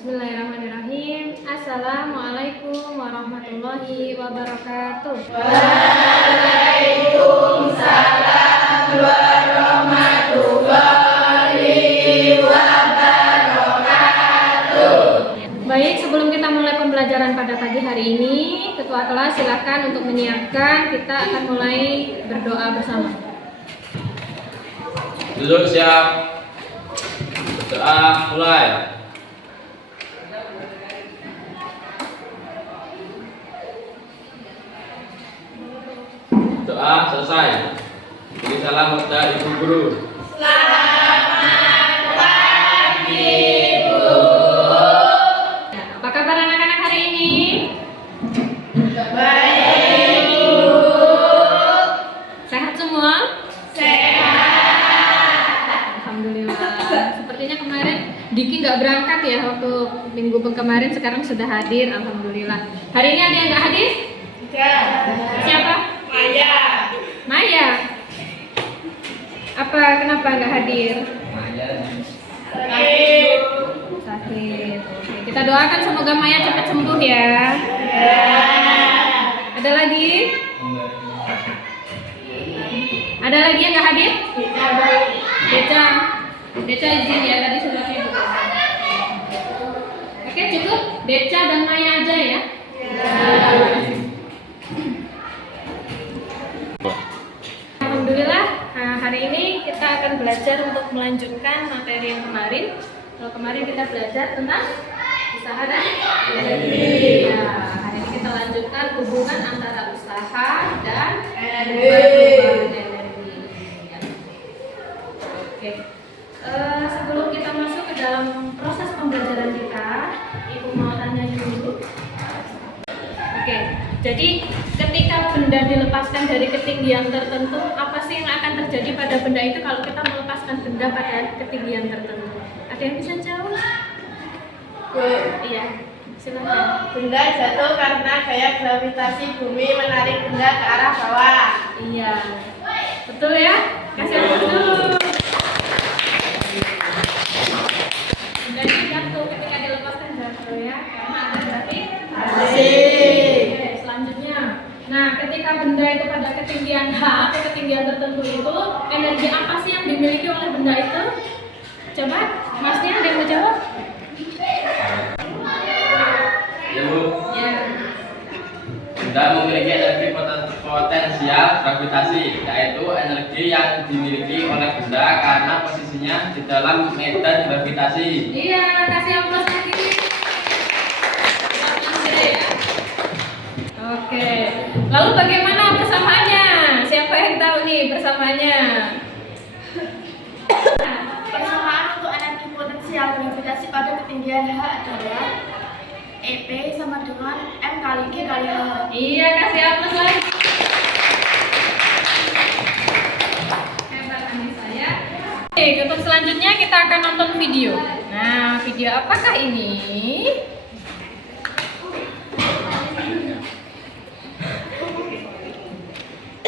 Bismillahirrahmanirrahim. Assalamualaikum warahmatullahi wabarakatuh. Waalaikumsalam warahmatullahi wabarakatuh. Baik, sebelum kita mulai pembelajaran pada pagi hari ini, Ketua kelas silakan untuk menyiapkan. Kita akan mulai berdoa bersama. Duduk siap. Doa mulai. Doa selesai. Beri salam kepada Ibu Guru. Selamat pagi, Bu. Apa kabar anak-anak hari ini? Baik, Bu. Sehat semua? Sehat. Alhamdulillah. Sepertinya kemarin Diki nggak berangkat ya waktu minggu kemarin, sekarang sudah hadir. Alhamdulillah. Hari ini ada yang nggak hadir? Siapa? Maya. Maya. Apa kenapa nggak hadir? Sakit. Sakit. Oke, kita doakan semoga Maya cepat sembuh ya. Ada lagi? Ada lagi yang nggak hadir? Deca izin ya, tadi suratnya bukan. Oke, cukup. Deca dan Maya aja ya. Alhamdulillah, hari ini kita akan belajar untuk melanjutkan materi yang kemarin. Kalau kemarin kita belajar tentang usaha dan energi. Nah, hari ini kita lanjutkan hubungan antara usaha dan perubahan energi. Oke. Sebelum kita masuk ke dalam proses pembelajaran kita, Ibu mau tanya dulu. Oke, jadi ketika benda dilepaskan dari ketinggian tertentu, apa sih yang akan terjadi pada benda itu kalau kita melepaskan benda pada ketinggian tertentu? Ada yang bisa jawab? Bu, Iya, silakan. benda jatuh karena gaya gravitasi bumi menarik benda ke arah bawah. Iya, betul ya? Kasih aplaus dulu. Benda ini jatuh ketika dilepaskan jatuh ya, karena ada gravitasi. Oke, selanjutnya. Nah, ketika benda itu pada ketinggian H atau ketinggian tertentu itu, energi apa sih yang dimiliki oleh benda itu? Coba, Masnya ada yang mau jawab? Ya Bu. Ya. Benda memiliki energi potensial gravitasi, yaitu energi yang dimiliki oleh benda karena posisinya di dalam medan gravitasi. Iya, kasih aplaus lagi. Ya. Oke. Lalu bagaimana persamaannya? Siapa yang tahu nih persamaannya? Persamaan untuk energi potensial gravitasi pada ketinggian H adalah EP sama dengan M kali G kali H. Iya, kasih aplaus lagi. Hebat Anissa ya. Oke, untuk selanjutnya kita akan nonton video. Nah, video apakah ini?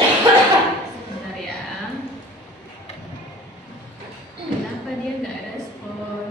Sebentar ya. Kenapa dia nggak respon?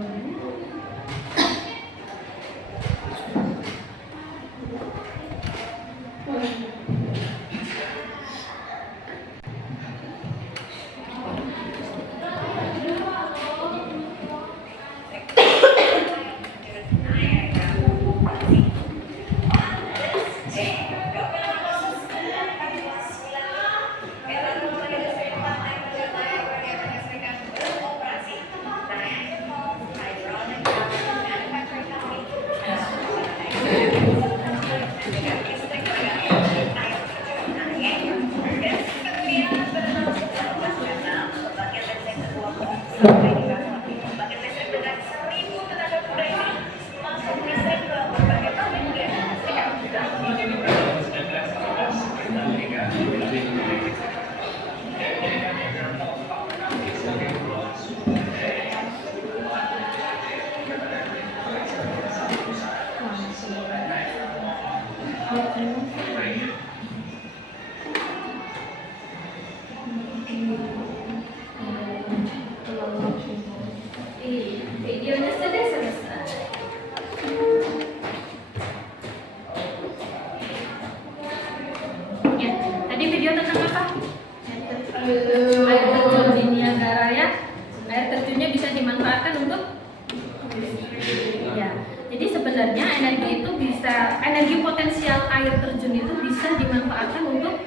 sebenarnya energi potensial air terjun itu bisa dimanfaatkan untuk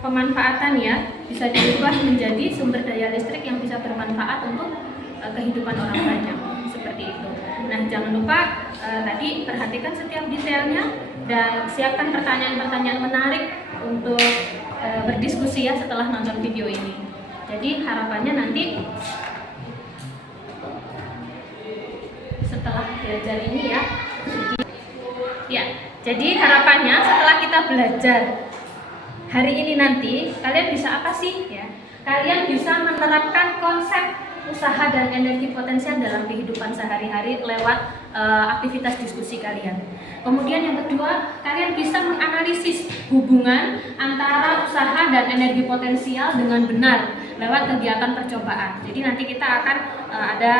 pemanfaatan ya, bisa diubah menjadi sumber daya listrik yang bisa bermanfaat untuk kehidupan orang banyak, seperti itu. Nah, jangan lupa tadi perhatikan setiap detailnya dan siapkan pertanyaan-pertanyaan menarik untuk berdiskusi ya setelah nonton video ini. Jadi harapannya nanti setelah belajar ini ya, jadi harapannya setelah kita belajar hari ini nanti kalian bisa apa sih ya? Kalian bisa menerapkan konsep usaha dan energi potensial dalam kehidupan sehari-hari lewat aktivitas diskusi kalian. Kemudian yang kedua, kalian bisa menganalisis hubungan antara usaha dan energi potensial dengan benar lewat kegiatan percobaan. Jadi nanti kita akan ada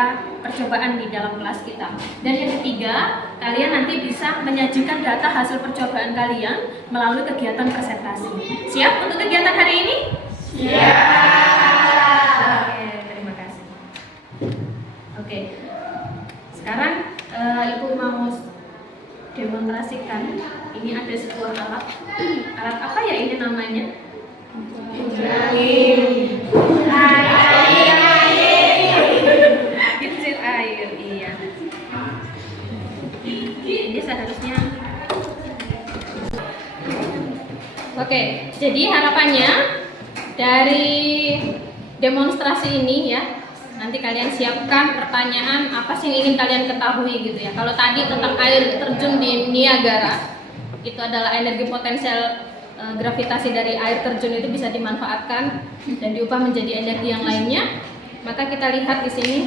percobaan di dalam kelas kita. Dan yang ketiga, kalian nanti bisa menyajikan data hasil percobaan kalian melalui kegiatan presentasi. Siap untuk kegiatan hari ini? Siap. Oke, terima kasih. Oke, sekarang Ibu mau demonstrasikan. Ini ada sebuah alat. Alat apa ya ini namanya? Kincir air, iya. Ini seharusnya. Oke, jadi harapannya dari demonstrasi ini ya, nanti kalian siapkan pertanyaan apa sih yang ingin kalian ketahui gitu ya. Kalau tadi tentang air terjun di Niagara, itu adalah energi potensial gravitasi dari air terjun itu bisa dimanfaatkan dan diubah menjadi energi yang lainnya. Maka kita lihat di sini.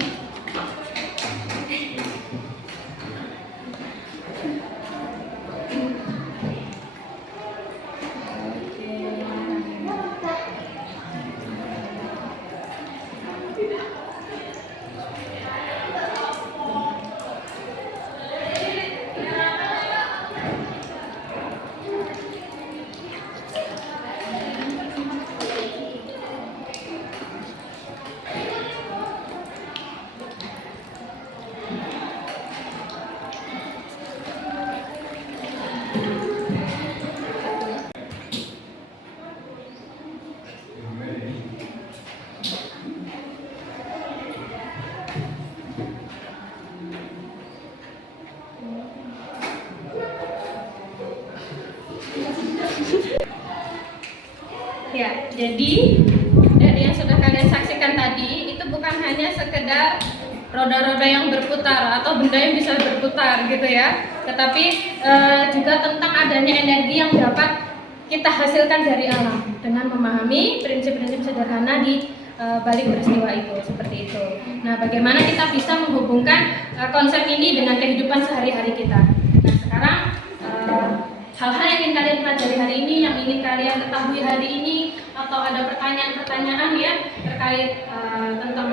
Ya, jadi dari yang sudah kalian saksikan tadi itu bukan hanya sekedar roda-roda yang berputar atau benda yang bisa berputar gitu ya, tetapi juga tentang adanya energi yang dapat kita hasilkan dari alam dengan memahami prinsip-prinsip sederhana di balik peristiwa itu, seperti itu. Nah, bagaimana kita bisa menghubungkan konsep ini dengan kehidupan sehari-hari kita. Nah, sekarang hal-hal yang ingin kalian pelajari hari ini, yang ingin kalian ketahui hari ini, atau ada pertanyaan-pertanyaan ya terkait tentang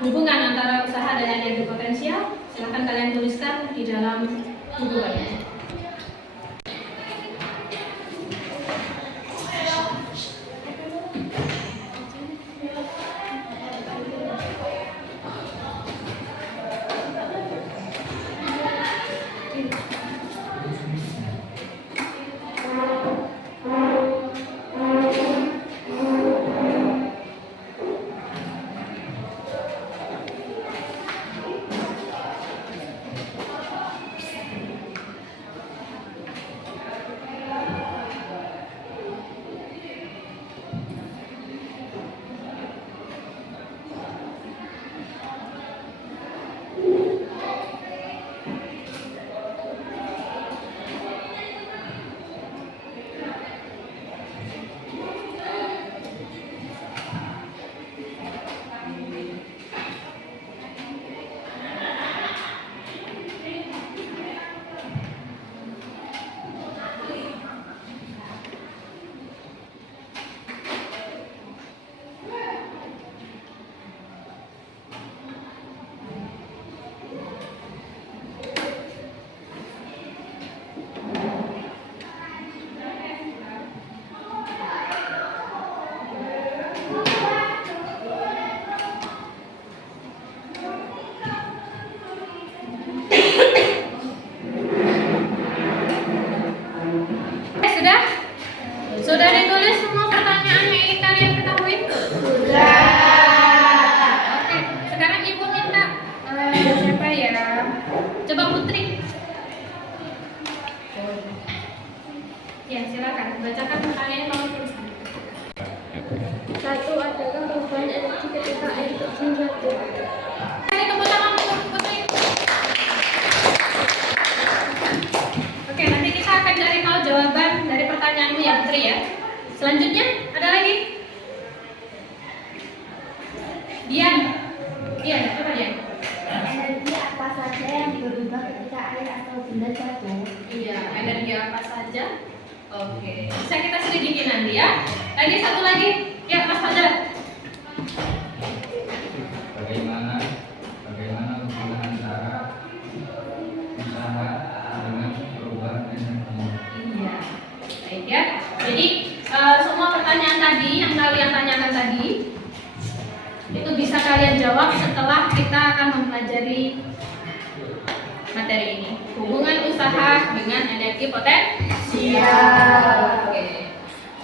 hubungan antara usaha dan energi potensial, silahkan kalian tuliskan di dalam buku kalian. ya. Coba Putri. Ya, silakan bacakan pertanyaannya kalau tulisan. Satu, adakah perubahan energi ketika air terjun jatuh? Kasih tepuk tangan untuk Putri. Oke, nanti kita akan cari tahu jawaban dari pertanyaanmu ya Putri ya. Selanjutnya ada lagi? Dian, coba Dian. Energi apa saja yang berubah ketika air atau benda jatuh? Iya, energi apa saja? Oke, bisa kita selidiki nanti ya. Lagi satu lagi, ya Mas Fajar. Bagaimana hubungan antara usaha dengan perubahan energi? Iya, baik ya. Jadi semua pertanyaan tadi yang kalian tanyakan tadi itu bisa kalian jawab setelah kita akan mempelajari materi ini. Hubungan usaha dengan energi potensial. Oke.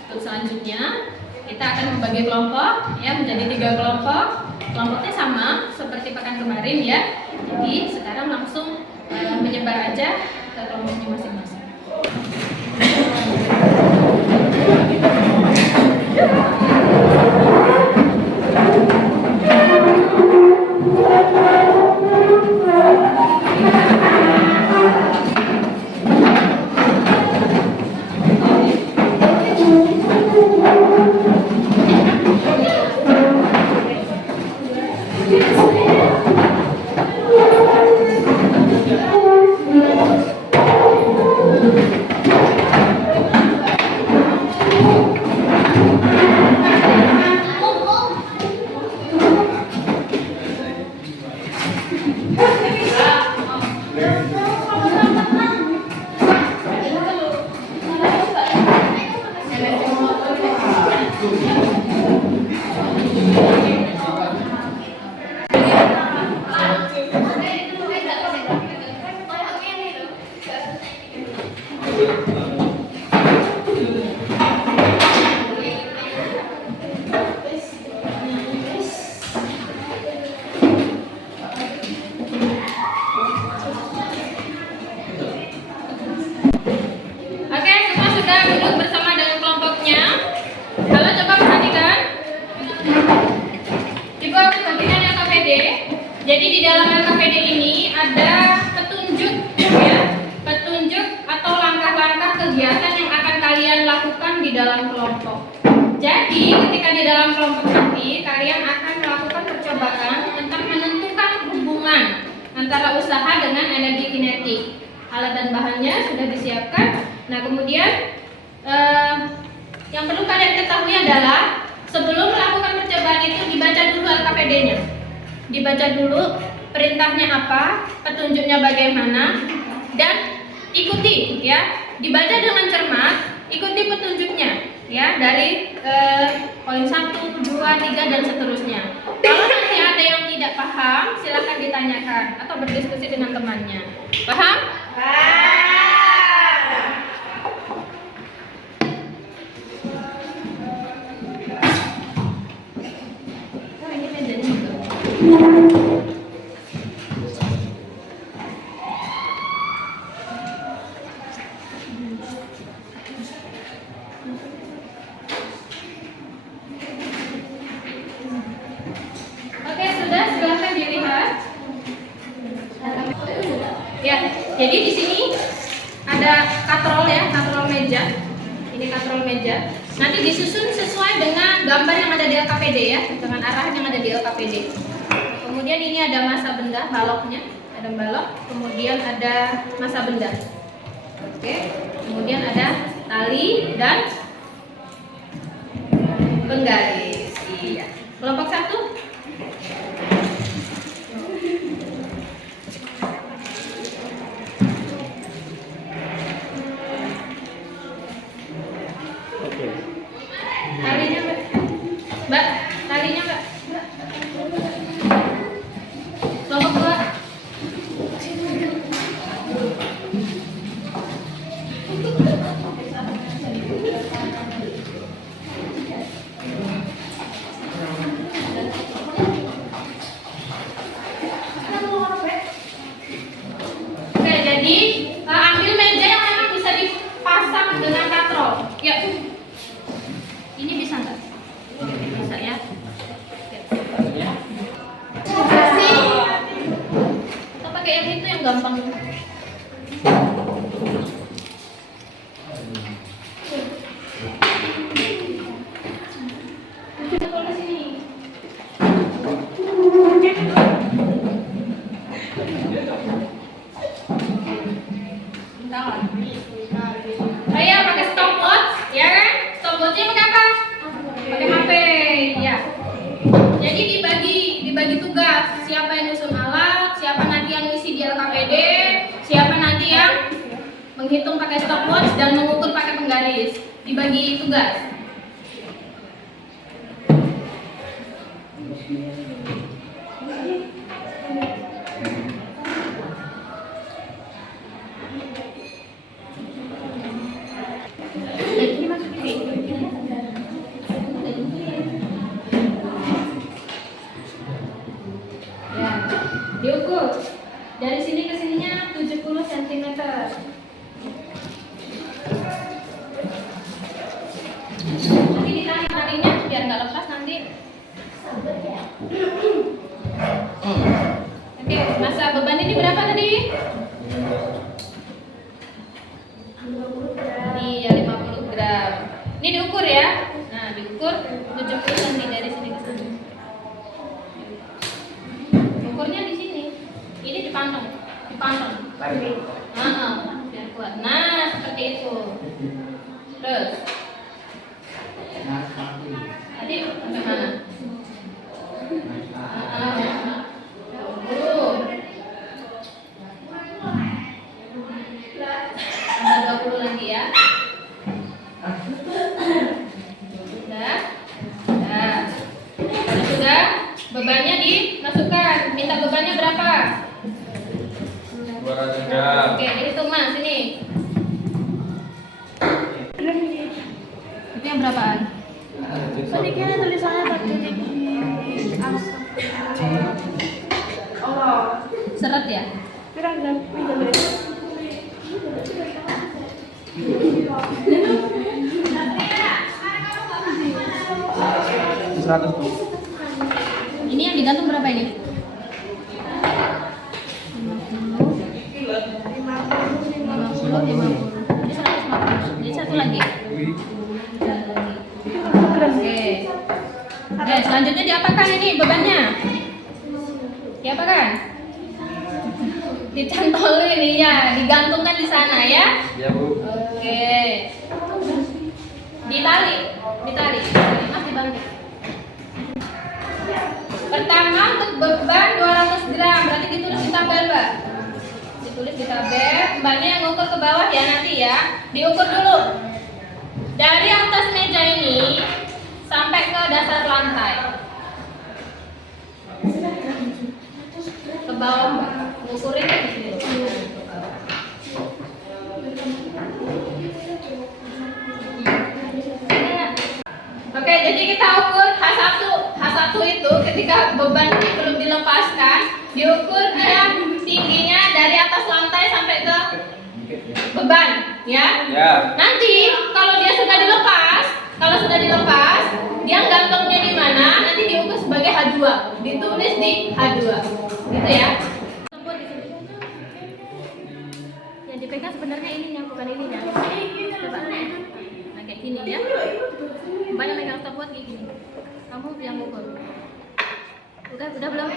Untuk selanjutnya kita akan membagi kelompok ya menjadi 3 kelompok. Kelompoknya sama seperti pekan kemarin ya. Jadi sekarang langsung menyebar aja ke kelompoknya masing-masing. Oke, semua sudah duduk bersama dengan kelompoknya. Halo, coba perhatikan. Di bawah bagian LKPD. Jadi di dalam LKPD ini ada petunjuk ya, petunjuk atau langkah-langkah kegiatan yang akan kalian lakukan di dalam kelompok. Jadi ketika di dalam kelompok nanti kalian akan melakukan percobaan tentang menentukan hubungan antara usaha dengan energi kinetik. Alat dan bahannya sudah disiapkan. Nah, kemudian yang perlu kalian ketahui adalah sebelum melakukan percobaan itu dibaca dulu LKPD-nya. Dibaca dulu perintahnya apa, petunjuknya bagaimana, dan ikuti ya. Dibaca dengan cermat, ikuti petunjuknya ya dari poin 1, 2, 3 dan seterusnya. Kalau nanti ada yang tidak paham, silakan ditanyakan atau berdiskusi dengan temannya. Paham? Oh, ini mejanya juga. Oke, sudah silakan dilihat. Ya, jadi di sini ada katrol ya, katrol meja. Ini katrol meja. Nanti disusun sesuai dengan gambar yang ada di LKPD ya, dengan arah yang ada di LKPD. Kemudian ini ada massa benda, baloknya, ada balok. Kemudian ada massa benda. Oke. Kemudian ada tali dan penggaris. Iya. Kelompok 1. Talinya Mbak, talinya Mbak. Kelompok 2. Yuk. Ini bisa nggak? Bisa ya. Ya. Kita pakai yang itu yang gampang. Ayo pakai stopwatch, ya kan? Stopwatchnya pakai apa? Pakai HP, ya. Jadi dibagi tugas. Siapa yang nyusun alat, siapa nanti yang ngisi di LKPD, siapa nanti yang menghitung pakai stopwatch dan mengukur pakai penggaris. Dibagi tugas. Ya, diukur. Dari sini ke sininya 70 cm. Nanti ditarik talinya biar nggak lepas nanti. Oke, masa beban ini berapa tadi? Iya, 50 gram. Ini diukur ya. Nah, diukur 70 cm dari sini ke sini. Ukurnya di sini. Ini dipantang. Biar kuat. Nah, seperti itu. Terus. Tadi sampai mana? 20 lagi ya. Sudah. Bebannya dimasukkan. Minta bebannya berapa? 200 gram. Oke, dihitung Mas ini. Itu yang berapaan? Tadi kayaknya tulisannya tadi Seret ya? Ini yang digantung berapa ini? 50. Ini 150. Jadi satu lagi. Oke. Selanjutnya diapakan ini bebannya? Diapakan? Dicantolin ya, digantungkan di sana ya. Ya, Bu. Oke. Ditarik. Mas dibantu. Pertama untuk beban 200 gram, berarti ditulis di tabel, Mbak. Ditulis di tabel, Mbaknya yang ngukur ke bawah ya nanti ya. Diukur dulu. Dari atas meja ini sampai ke dasar lantai. Ke bawah, Mbak. Ngukurin di sini. Oke, jadi kita ukur H1. H1 itu ketika beban ini belum dilepaskan, diukur dia tingginya dari atas lantai sampai ke beban, ya. Ya. Nanti kalau dia sudah dilepas, dia gantungnya di mana? Nanti diukur sebagai H2, ditulis di H2, gitu ya. Yang dipegang sebenarnya ininya, bukan ininya. Coba. Nah, kayak gini ya. Mbaknya megang stopwatch kayak gini. Kamu yang ukur. Udah belum?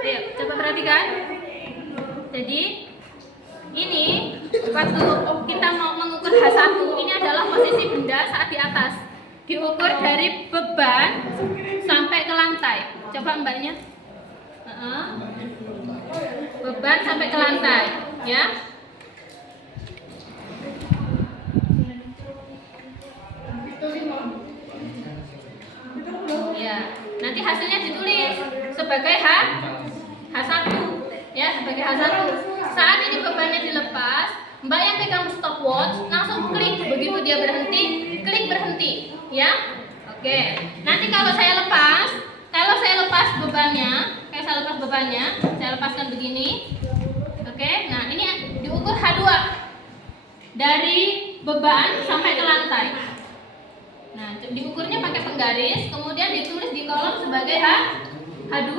Ayo, coba perhatikan. Jadi ini waktu kita mau mengukur H1, ini adalah posisi benda saat di atas. Diukur dari beban sampai ke lantai. Coba Mbaknya. Beban sampai ke lantai, ya. Ya, nanti hasilnya ditulis sebagai H1, ya, sebagai H1. Saat ini bebannya dilepas, Mbak yang pegang stopwatch langsung klik, begitu dia berhenti, klik berhenti, ya. Oke. Nanti kalau saya lepas bebannya, saya lepaskan begini. Oke. Nah, ini diukur H2. dari beban sampai ke lantai. Nah, diukurnya pakai penggaris, kemudian ditulis di kolom sebagai H2.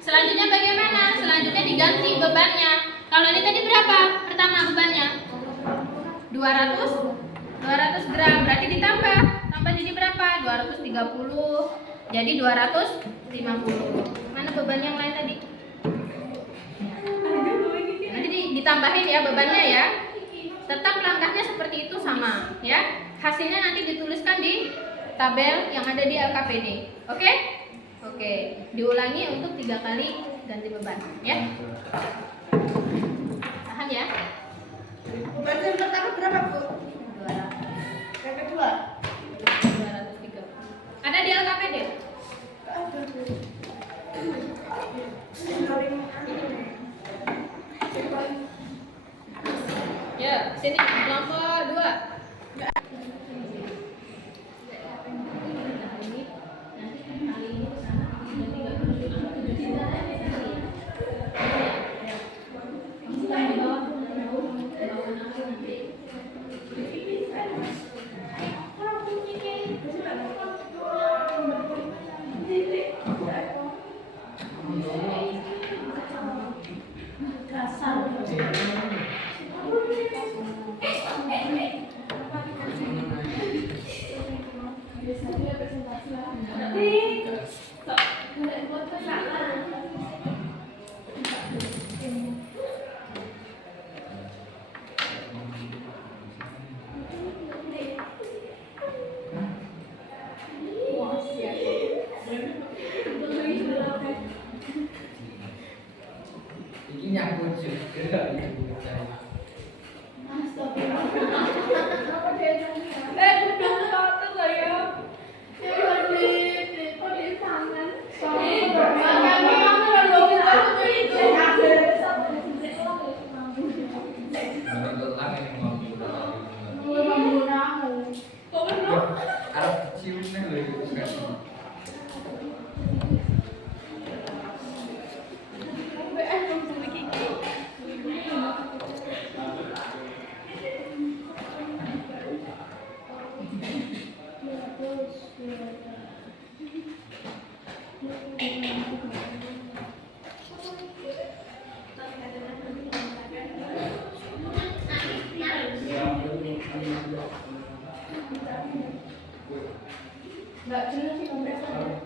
Selanjutnya bagaimana? Selanjutnya diganti bebannya. Kalau ini tadi berapa? Pertama bebannya 200 gram, berarti ditambah jadi berapa? 230. Jadi 250. Mana beban yang lain tadi? Nanti ditambahin ya bebannya ya. Tetap langkahnya seperti itu sama ya. Hasilnya nanti dituliskan di tabel yang ada di LKPD. Oke? Oke, diulangi untuk 3 kali ganti beban ya. Tahan ya. Beban yang pertama berapa, Bu? 200. Yang kedua? 230. Ada di LKPD? Ada, Bu. Ya, sini kelompok 2. Ini nyangkut juga. Arab ciumnya loh itu sekarang. Enggak jelas sih kompresor.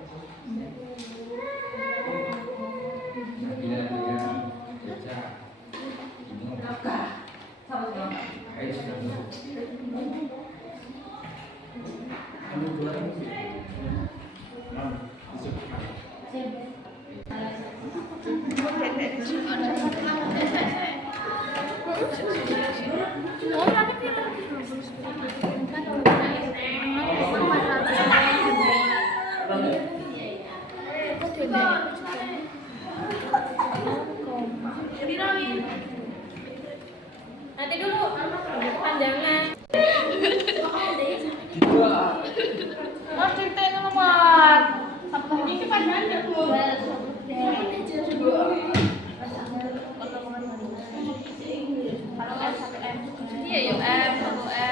Nanti dulu panjangan. Mas ceritain nomor. Ini panjangnya, Bu. Iya, yuk M, kelompok 3.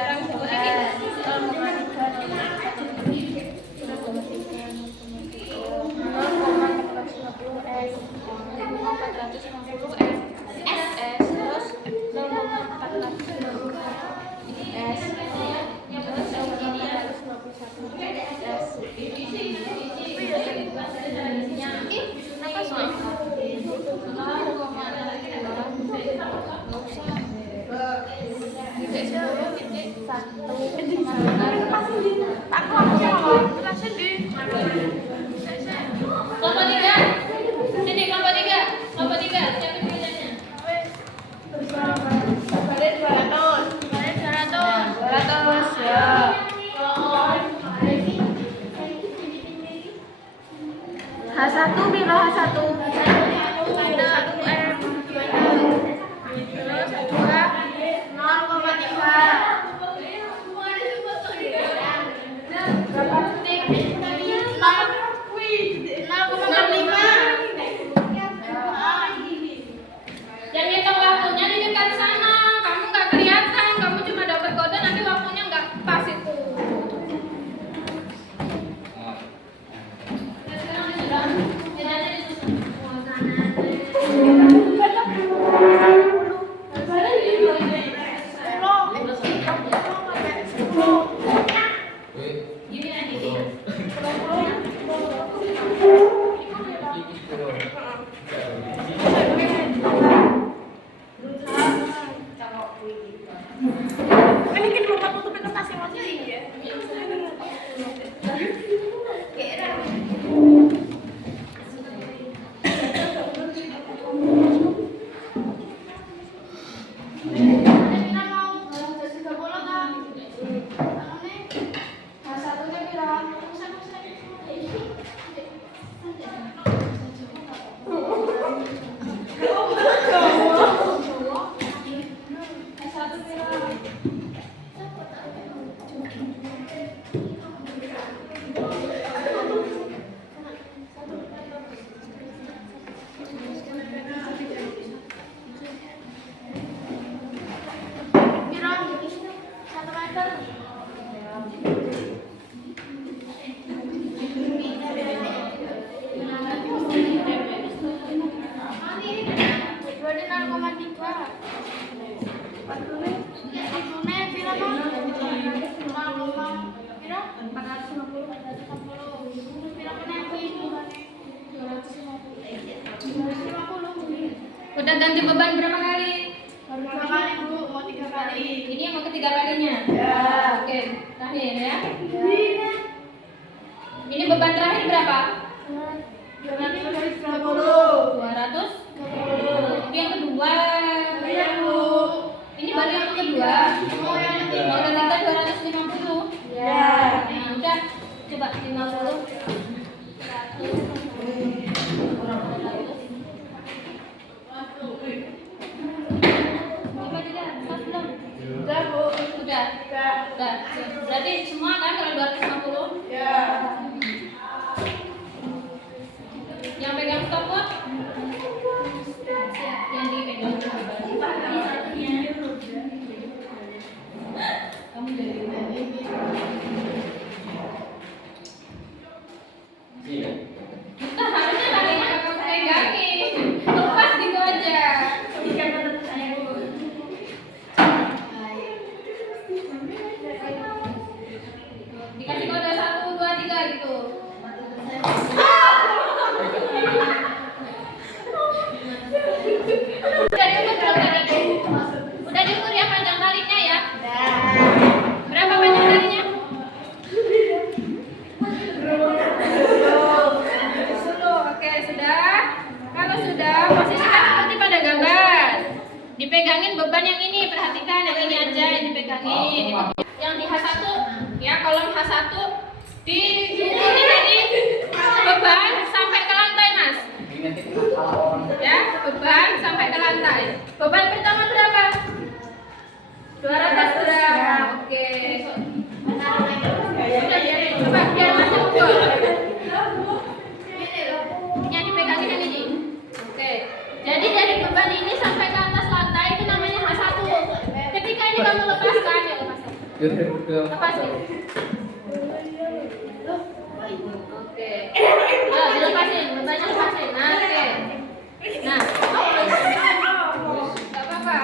Sini kelompok 3. Kelompok 3, siapa tulisannya? Balik 200 ya. H1 biro H1. Ada 1M. Terus 2 0,3. Berapa detik? 0,5. Yang hitung waktunya di dekat sana. Kamu nggak kelihatan. Berarti 0,3. Hitungnya pira Mas? 450. Pira meneh hitungane? 250. Udah ganti beban berapa kali? Baru 2 kali Bu, mau 3 kali. Ini yang ketiga kalinya. Ya. Oke, terakhir ya. Ini beban terakhir berapa? 230. 200. Itu yang kedua. Iya Bu. Ini baru yang kedua. Oh yang Mau ketiga 250. Ya. Nah, udah coba 50. Coba juga, pas belum? Udah Bu. Udah. Udah. Berarti semua kan kalau 250? Ya. Yang pegang stopwatch? Yang dipegang. Kamu dari mana? Iya. Kita harusnya larinya nggak kamu pegangin. Lepas gitu aja. Dikasih kode 1, 2, 3 gitu. Udah diukur belum tadi? Udah diukur ya panjang talinya ya? Berapa panjang talinya? Oke, sudah. Kalau sudah, posisikan seperti pada gambar. Dipegangin beban yang ini, perhatikan yang ini aja yang dipegangin. Yang di H1, ya kolom H1 diukurin tadi beban sampai ke lantai, Mas. Ya, beban sampai ke lantai. Beban pertama berapa? 200 gram. Oke. Sudah biarin. Coba biar Mas ukur. Yang dipegangin yang ini. Oke. Jadi dari beban ini sampai ke atas lantai itu namanya H1. Ketika ini kamu lepaskan, ya lepaskan. Lepasin. Oke. Nah, dilepasin, bebannya lepasin. Nah, oke. Nah, nggak apa-apa.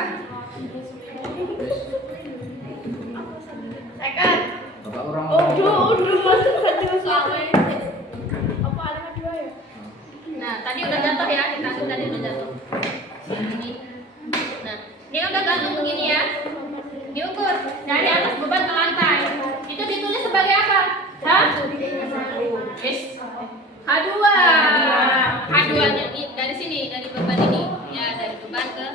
Second. Bapak orang Udah masuk satu soalnya. Apa ada kedua ya? Nah, tadi udah jatuh ya, kita tuh tadi udah jatuh. Ini. Nah, dia udah gantung begini ya. Diukur dari atas beban ke lantai. Itu ditulis sebagai apa? Hah? Yes. H2. H2-nya dari sini, dari beban ini. Ya, dari beban ke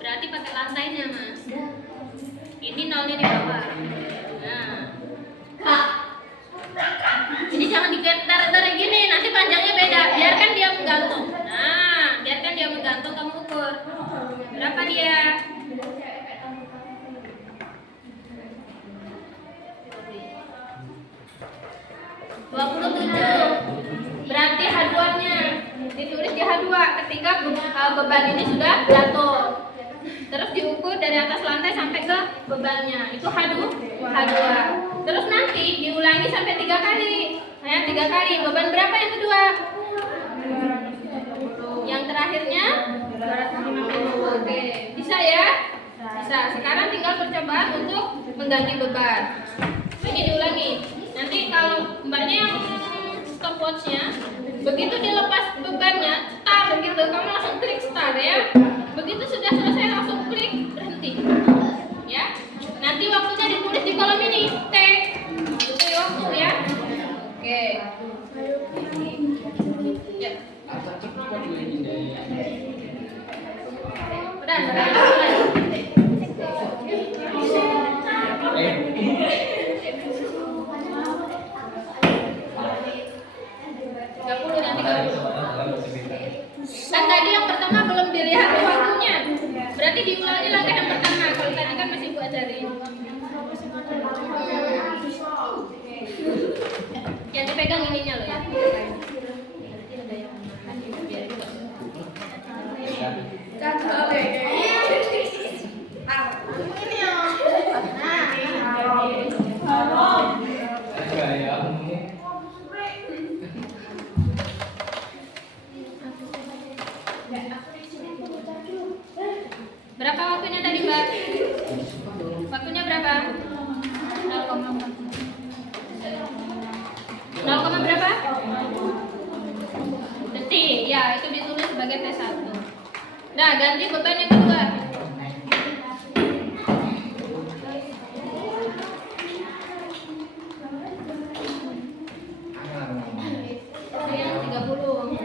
berarti pakai lantainya, Mas. Ini nolnya di bawah. Nah. Jadi jangan ditarik-tarik gini, nanti panjangnya beda. Biarkan dia menggantung. Nah, biarkan dia menggantung, kamu ukur. Berapa dia? Berarti H2-nya ditulis di H2 ketika beban ini sudah jatuh. Terus diukur dari atas lantai sampai ke bebannya. Itu H2. Terus nanti diulangi sampai 3 kali. Nah, 3 kali. Beban berapa yang kedua? Yang terakhirnya 250. Oke, bisa ya? Bisa. Sekarang tinggal percobaan untuk mengganti beban. Ini diulangi. Nanti kalau mbaknya yang stopwatch-nya, begitu dilepas bebannya, start gitu, kamu langsung klik start ya. Begitu sudah selesai langsung klik berhenti. Ya. Nanti waktunya ditulis di kolom ini, T. T waktu ya. Oke. Ya. Udah, mulai. Kan tadi yang pertama belum dilihat waktunya. Berarti diulangi langkah yang pertama. Kalau tadi kan masih Bu ajarin. Yang dipegang ininya loh ya. waktunya tadi, Mbak? Waktunya berapa? 0, berapa? Detik. Ya, itu ditulis sebagai T1. Nah, ganti beban yang kedua. Yang 30.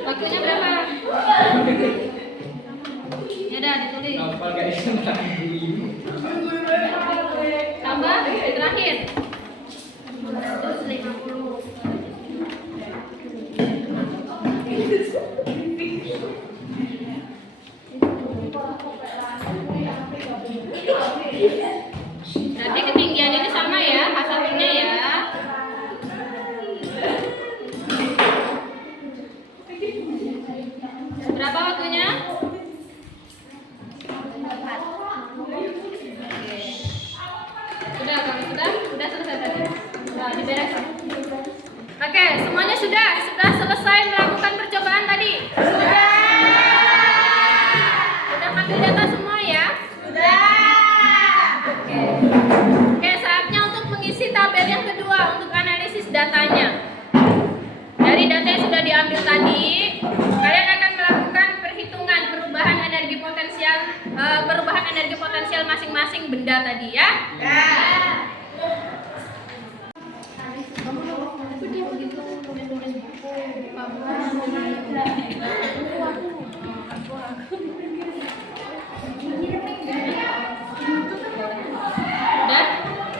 Waktunya berapa? Ya udah ditulis. Novel guys, Tambah di terakhir. 150. Berarti ketinggian ini sama ya, H1-nya ya. Berapa waktunya? Sudah, kalau sudah selesai tadi. Sudah diberes. Oke, semuanya sudah selesai melakukan percobaan tadi. Sudah ambil data semua ya? Sudah. Oke, saatnya untuk mengisi tabel yang kedua untuk analisis datanya. Dari data yang sudah diambil tadi, kalian akan melakukan perhitungan perubahan energi potensial masing-masing benda tadi ya. Udah?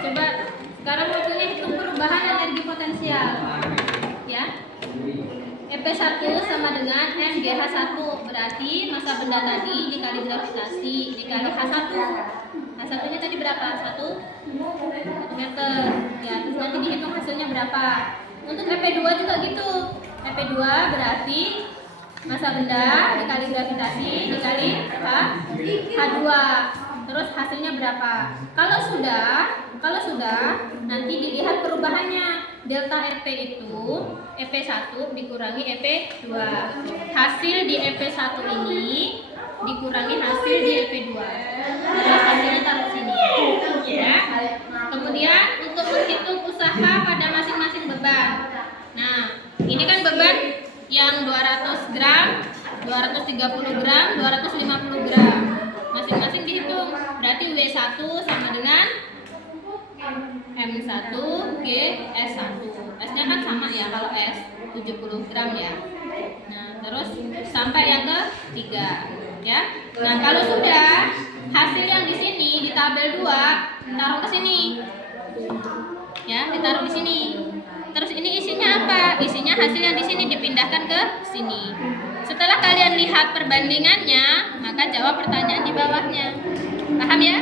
Coba sekarang waktunya hitung perubahan energi potensial. Ya. EP1 sama dengan MGH1, berarti massa benda tadi dikali gravitasi dikali H1. H1-nya tadi berapa? 1 meter. Ya, terus nanti dihitung hasilnya berapa. Untuk EP2 juga gitu. EP2 berarti massa benda dikali gravitasi dikali H2. Terus hasilnya berapa? Kalau sudah nanti dilihat perubahannya. Delta EP itu EP1 dikurangi EP2. Hasil di EP1 ini dikurangi hasil di EP2. Terus hasilnya taruh sini. Ya. Kemudian untuk menghitung usaha pada masing-masing beban. Nah, ini kan beban yang 200 gram, 230 gram, 250 gram. Masing-masing dihitung. Berarti W1 sama dengan M1 G S1. S-nya kan sama ya, kalau S 70 gram ya. Nah, terus sampai yang ketiga ya. Nah, kalau sudah hasil yang di sini di tabel 2 taruh ke sini. Ya, ditaruh di sini. Terus ini isinya apa? Isinya hasil yang di sini dipindahkan ke sini. Setelah kalian lihat perbandingannya, maka jawab pertanyaan di bawahnya. Paham ya?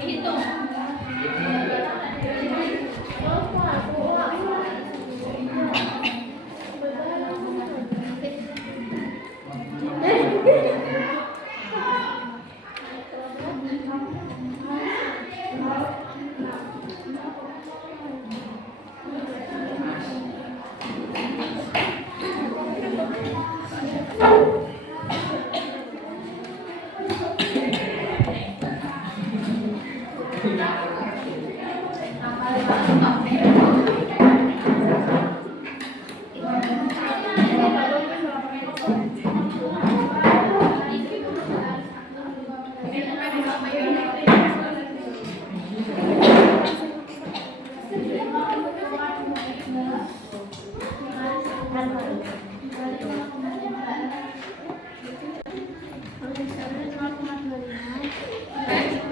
Hitung.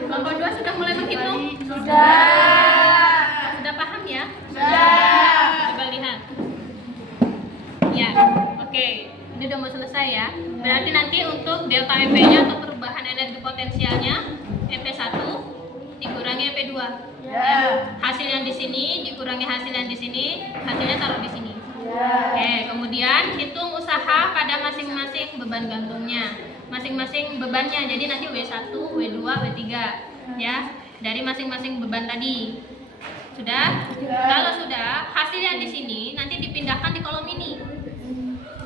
Kelompok 2 sudah mulai menghitung? Sudah paham delta EP-nya atau perubahan energi potensialnya EP1 dikurangi EP2. Hasil yang di sini dikurangi hasil yang di sini, hasilnya taruh di sini. Oke, kemudian hitung usaha pada masing-masing beban gantungnya. Masing-masing bebannya. Jadi nanti W1, W2, W3 ya, dari masing-masing beban tadi. Sudah? Kalau sudah, hasil yang di sini nanti dipindahkan di kolom ini.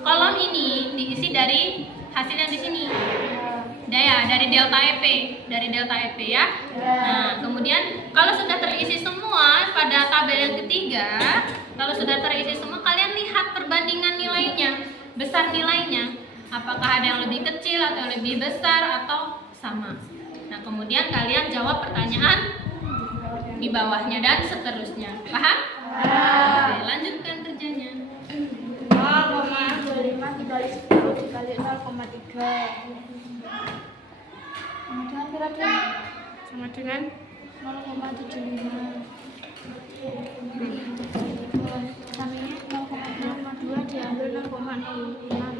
Kolom ini diisi dari hasil yang di sini. Ya, dari delta EP, ya. Nah, kemudian kalau sudah terisi semua pada tabel yang ketiga, kalau sudah terisi semua, kalian lihat perbandingan nilainya, besar nilainya. Apakah ada yang lebih kecil atau lebih besar atau sama. Nah, kemudian kalian jawab pertanyaan di bawahnya dan seterusnya. Paham? Oke, lanjutkan kerjanya. 0,25 dikali 10 dikali 0,3 kemudian kira-kira Sama dengan 0,75 sampingnya 0,02 diambil 0,05 dengan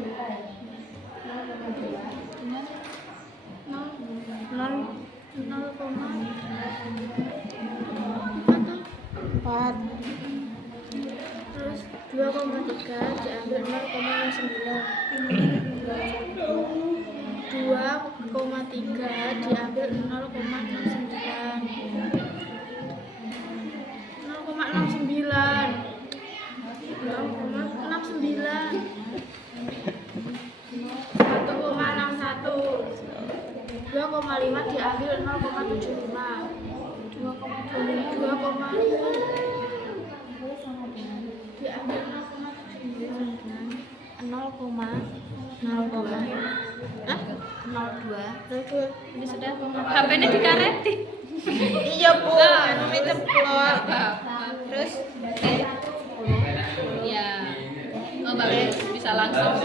0,4 terus 2,3 diambil 0,9 2,3 diambil 2,5 diambil 0,75 diambil 0,02 Ini sudah HP-nya dikareti. iya bu namanya ceplok terus Ya. Oh, bagus. Bisa langsung.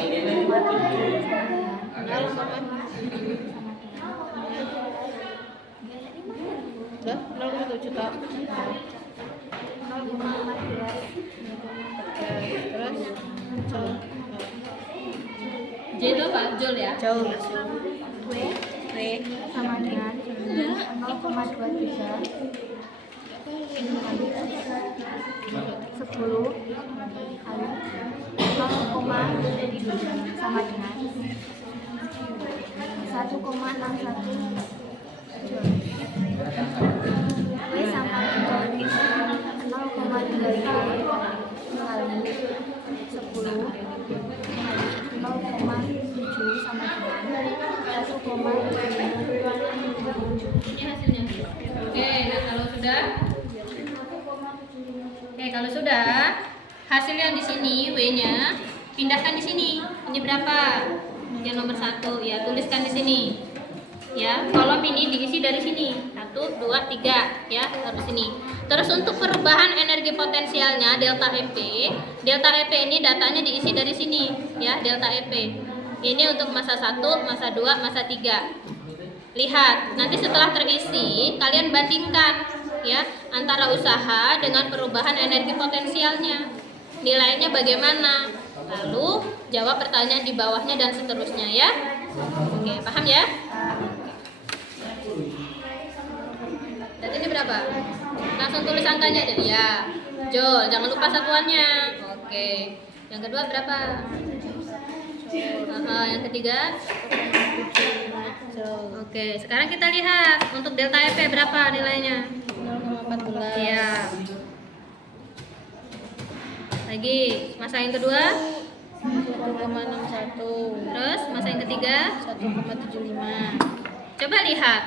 Udah 0,7 tak terus J itu apa? Joule ya? jauh W sama dengan 0,23 10 kali 0,7 sama dengan 1,61 W sama dengan 0,33 kali 10 0,7 sama dengan 1,7 Ini hasilnya. Oke, nah kalau sudah hasil yang di sini W-nya pindahkan di sini. Ini berapa? Yang nomor 1 ya, tuliskan di sini. Ya, kolom ini diisi dari sini. 1, 2, 3 ya, harus sini. Terus untuk perubahan energi potensialnya delta EP ini datanya diisi dari sini ya, delta EP. Ini untuk masa 1, masa 2, masa 3. Lihat, nanti setelah terisi kalian bandingkan ya antara usaha dengan perubahan energi potensialnya. Nilainya bagaimana? Lalu jawab pertanyaan di bawahnya dan seterusnya ya. Oke, paham ya? Dan ini berapa? Langsung tulis angkanya aja ya. Joule, jangan lupa satuannya. Oke. Yang kedua berapa? Yang ketiga? Oke, sekarang kita lihat untuk delta EP berapa nilainya? 0,14 Iya. Lagi, masa yang kedua? 1,61 Terus masa yang ketiga? 1,75 Coba lihat.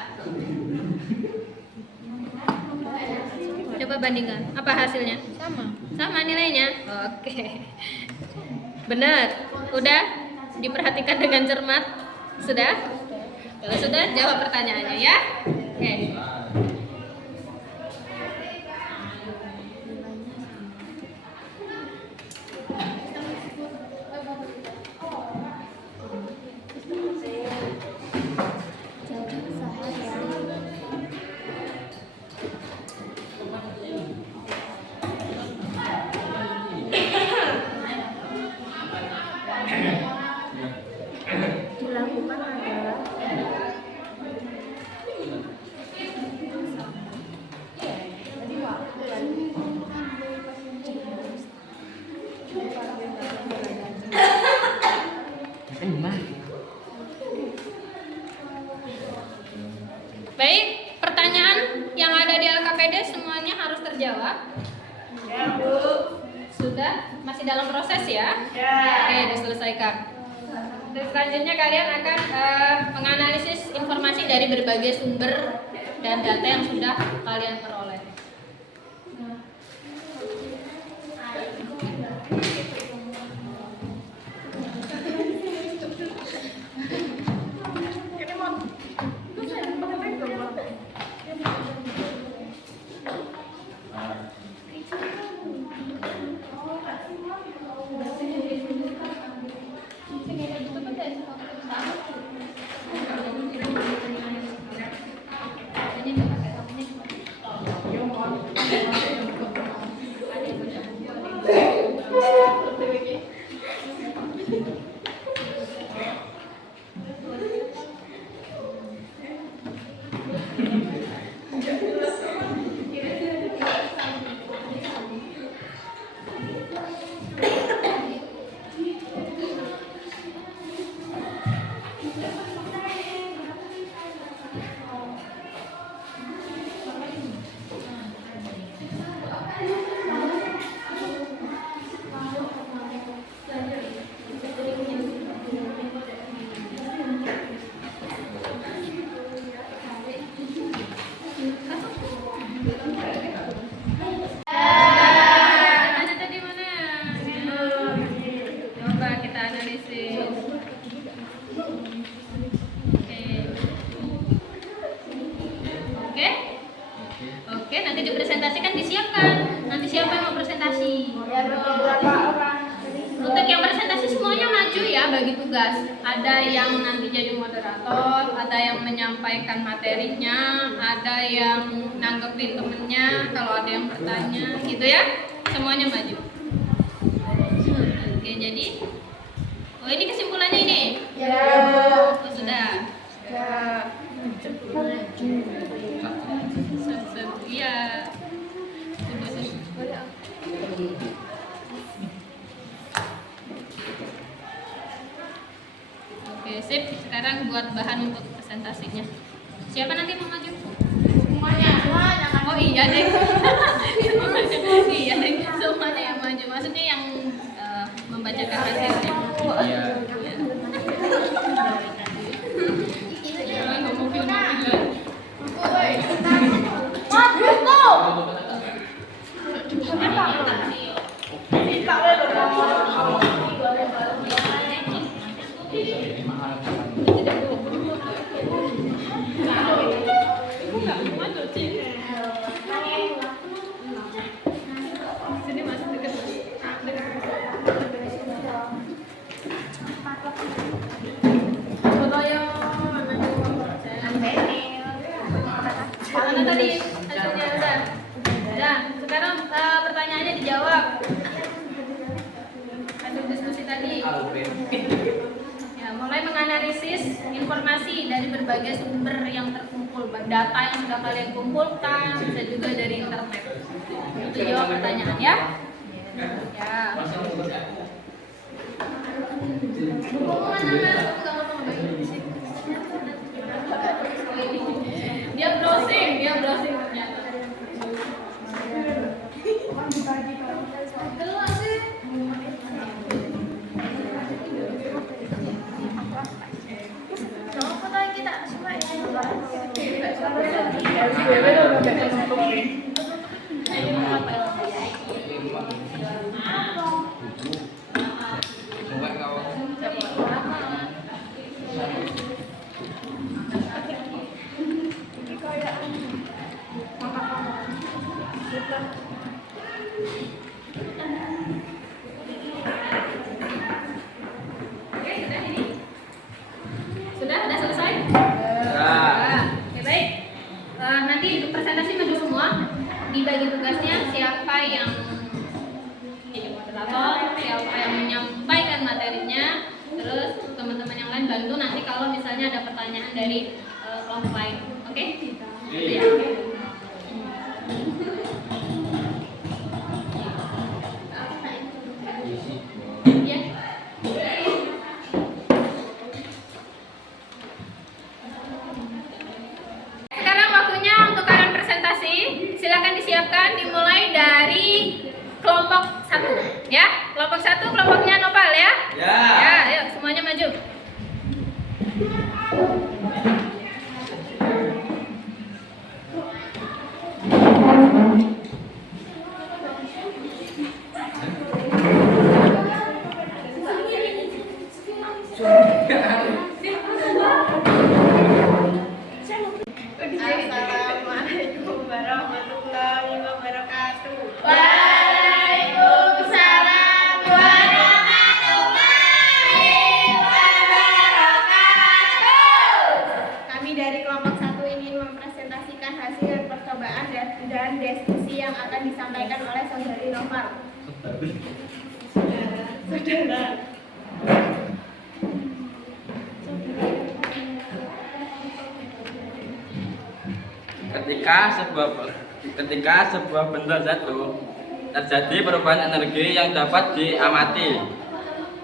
Coba bandingkan. Apa hasilnya? Sama nilainya? Oke. Benar. Udah diperhatikan dengan cermat? Sudah? Kalau sudah, jawab pertanyaannya ya. Oke. dilakukan adalah dijawab? Ya, Bu. Sudah? Masih dalam proses ya? Ya. Oke, diselesaikan. Terus selanjutnya kalian akan menganalisis informasi dari berbagai sumber dan data yang sudah kalian peroleh. Mana tadi mana? Coba kita analisis. Oke. Oke, nanti dipresentasikan, disiapkan. Nanti siapa yang mau presentasi? Untuk yang presentasi semuanya maju ya, bagi tugas. Ada yang nanti jadi moderator, ada yang menyampaikan materinya, ada yang nanggepin temennya kalau ada yang bertanya, gitu ya. Semuanya maju. Oke, jadi ini kesimpulannya ini. Ya. Oh, sudah. Iya. Oke, sip. Sekarang buat bahan untuk presentasinya. Siapa nanti mau maju? Semuanya. Oh iya deh. Iya deh. Semuanya yang maju. Maksudnya yang membacakan hasilnya. Iya. Jangan ngomong-ngomong. Sini masih dekat. Mana tadi hasilnya udah? Udah. Sekarang pertanyaannya dijawab. Hasil diskusi tadi. Ya, mulai menganalisis informasi dari berbagai sumber yang terkumpul, data yang sudah kalian kumpulkan, bisa juga dari internet. Itu jawab pertanyaan ya. Ya. Dia browsing ternyata. Oke, sudah ini? Sudah selesai? Nah, oke, baik. Nanti presentasi maju semua. Dibagi tugasnya siapa yang jadi moderator, siapa yang menyampaikan materinya, terus teman-teman yang lain bantu nanti kalau misalnya ada pertanyaan dari kelompok lain. Oke? Gitu ya. Iya. Sekarang waktunya untuk kalian presentasi. silakan disiapkan dimulai dari kelompok 1 ya. Kelompok 1 kelompoknya Nopal ya. Ya. Ya, ayo semuanya maju. Assalamualaikum warahmatullahi wabarakatuh. Waalaikumsalam warahmatullahi wabarakatuh. Kami dari kelompok 1 ingin mempresentasikan hasil percobaan dan diskusi yang akan disampaikan oleh Saudari Nopal. Saudara. Ketika sebuah benda jatuh, terjadi perubahan energi yang dapat diamati.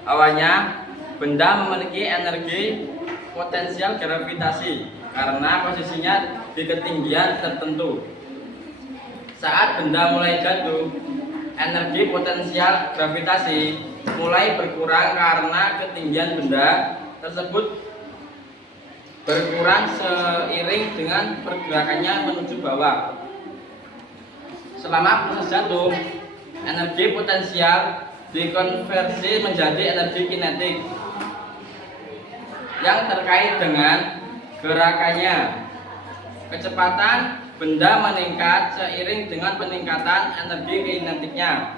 Awalnya, benda memiliki energi potensial gravitasi karena posisinya di ketinggian tertentu. Saat benda mulai jatuh, energi potensial gravitasi mulai berkurang karena ketinggian benda tersebut berkurang seiring dengan pergerakannya menuju bawah. Selama proses jatuh, energi potensial dikonversi menjadi energi kinetik yang terkait dengan gerakannya. Kecepatan benda meningkat seiring dengan peningkatan energi kinetiknya.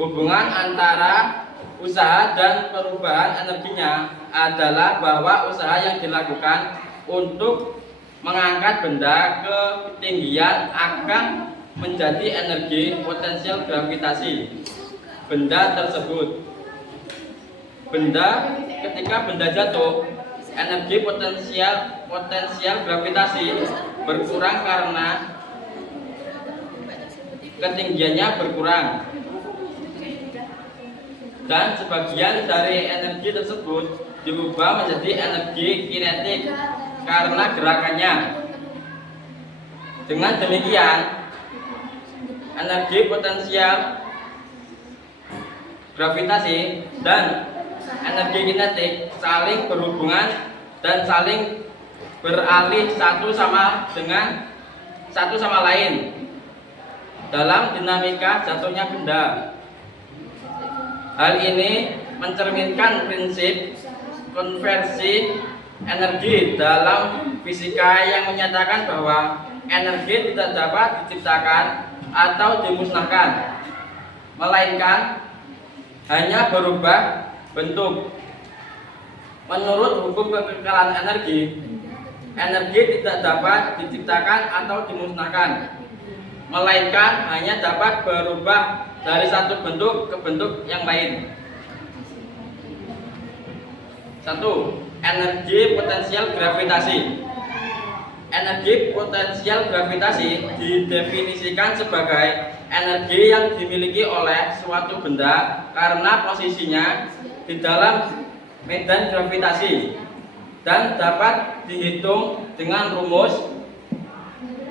Hubungan antara usaha dan perubahan energinya adalah bahwa usaha yang dilakukan untuk mengangkat benda ke ketinggian akan menjadi energi potensial gravitasi benda tersebut. Ketika benda jatuh, energi potensial gravitasi berkurang karena ketinggiannya berkurang. Dan sebagian dari energi tersebut diubah menjadi energi kinetik karena gerakannya. Dengan demikian, energi potensial gravitasi dan energi kinetik saling berhubungan dan saling beralih satu sama lain dalam dinamika jatuhnya benda. Hal ini mencerminkan prinsip konversi energi dalam fisika yang menyatakan bahwa energi tidak dapat diciptakan atau dimusnahkan, melainkan hanya berubah bentuk. Menurut hukum kekekalan energi, energi tidak dapat diciptakan atau dimusnahkan, melainkan hanya dapat berubah dari satu bentuk ke bentuk yang lain. 1. Energi potensial gravitasi. Energi potensial gravitasi didefinisikan sebagai energi yang dimiliki oleh suatu benda karena posisinya di dalam medan gravitasi dan dapat dihitung dengan rumus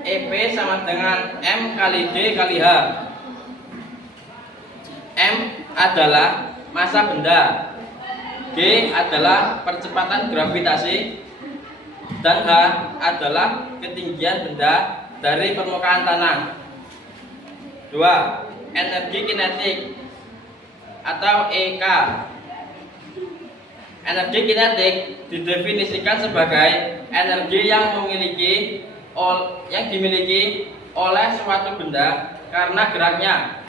EP sama dengan M kali D kali H. M adalah massa benda, G adalah percepatan gravitasi, dan H adalah ketinggian benda dari permukaan tanah. 2. Energi kinetik atau EK. Energi kinetik didefinisikan sebagai energi yang dimiliki oleh suatu benda karena geraknya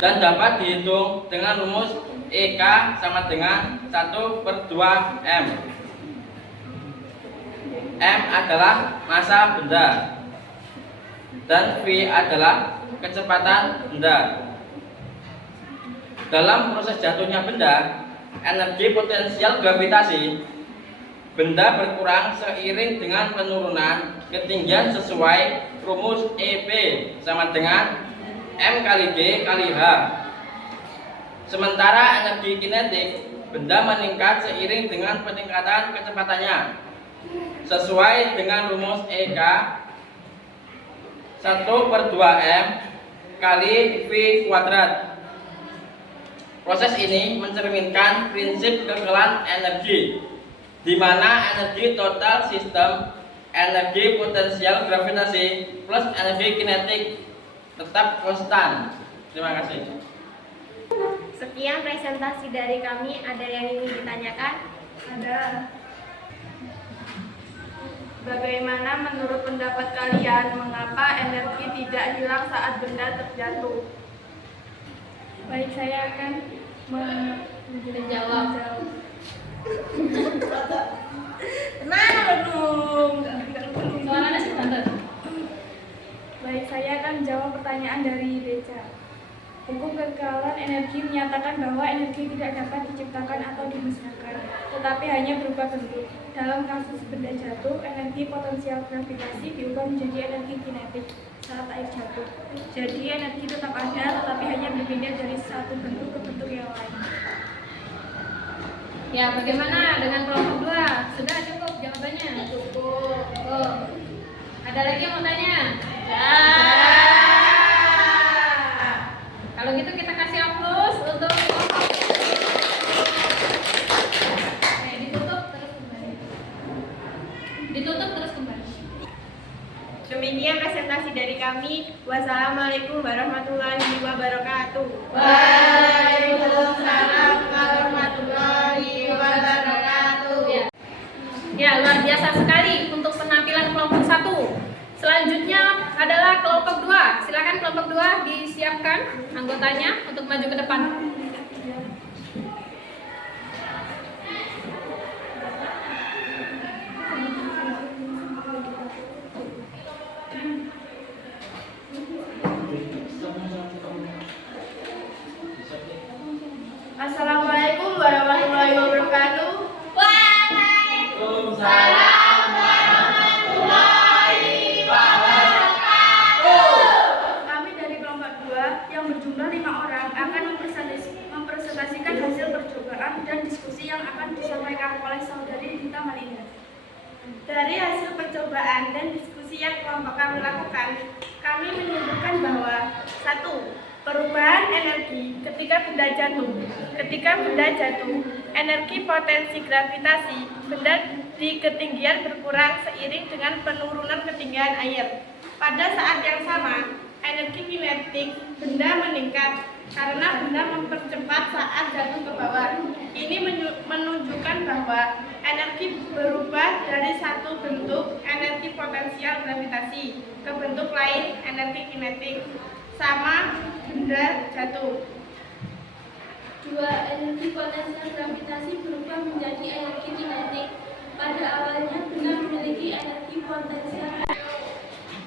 dan dapat dihitung dengan rumus EK sama dengan 1/2M. M adalah massa benda dan V adalah kecepatan benda. Dalam proses jatuhnya benda, energi potensial gravitasi benda berkurang seiring dengan penurunan ketinggian sesuai rumus EP sama dengan M kali D kali H. Sementara energi kinetik benda meningkat seiring dengan peningkatan kecepatannya sesuai dengan rumus EK 1/2M kali V kuadrat. Proses ini mencerminkan prinsip kekebalan energi, di mana energi total sistem, energi potensial gravitasi plus energi kinetik tetap konstan. Terima kasih. Sekian presentasi dari kami. Ada yang ingin ditanyakan? Ada. Bagaimana menurut pendapat kalian mengapa energi tidak hilang saat benda terjatuh? Baik, saya akan Menjawab. Mana belum? Suaranya sebentar. Baik, saya akan menjawab pertanyaan dari Beca. Hukum kekekalan energi menyatakan bahwa energi tidak dapat diciptakan atau dimusnahkan, tetapi hanya berupa bentuk. Dalam kasus benda jatuh, energi potensial gravitasi diubah menjadi energi kinetik saat air jatuh. Jadi energi tetap ada, tetapi hanya berpindah dari satu bentuk ke bentuk yang lain. Ya, bagaimana dengan kelompok 2? Sudah cukup jawabannya? Cukup. Oh. Ada lagi yang mau tanya? Kalau gitu kita kasih aplaus untuk kelompok. Ditutup terus kembali. Ditutup terus kembali. Demikian presentasi dari kami. Wassalamualaikum warahmatullahi wabarakatuh. Waalaikumsalam warahmatullahi wabarakatuh. Ya, luar biasa sekali untuk penampilan kelompok 1. Selanjutnya adalah kelompok 2. Silakan kelompok 2 disiapkan anggotanya untuk maju ke depan. Assalamualaikum warahmatullahi wabarakatuh. Waalaikumsalam warahmatullahi wabarakatuh. Kami dari kelompok 2 yang berjumlah 5 orang akan mempresentasikan hasil percobaan dan diskusi yang akan disampaikan oleh saudari Rita Malinda. Dari hasil percobaan dan diskusi yang kelompok kami lakukan, kami menyimpulkan bahwa 1. Perubahan energi ketika benda jatuh. Ketika benda jatuh, energi potensi gravitasi benda di ketinggian berkurang seiring dengan penurunan ketinggian air. Pada saat yang sama, energi kinetik benda meningkat karena benda mempercepat saat jatuh ke bawah. Ini menunjukkan bahwa energi berubah dari satu bentuk energi potensial gravitasi ke bentuk lain energi kinetik sama benda jatuh. 2. Energi potensial gravitasi berubah menjadi energi kinetik. Pada awalnya benda memiliki energi potensial.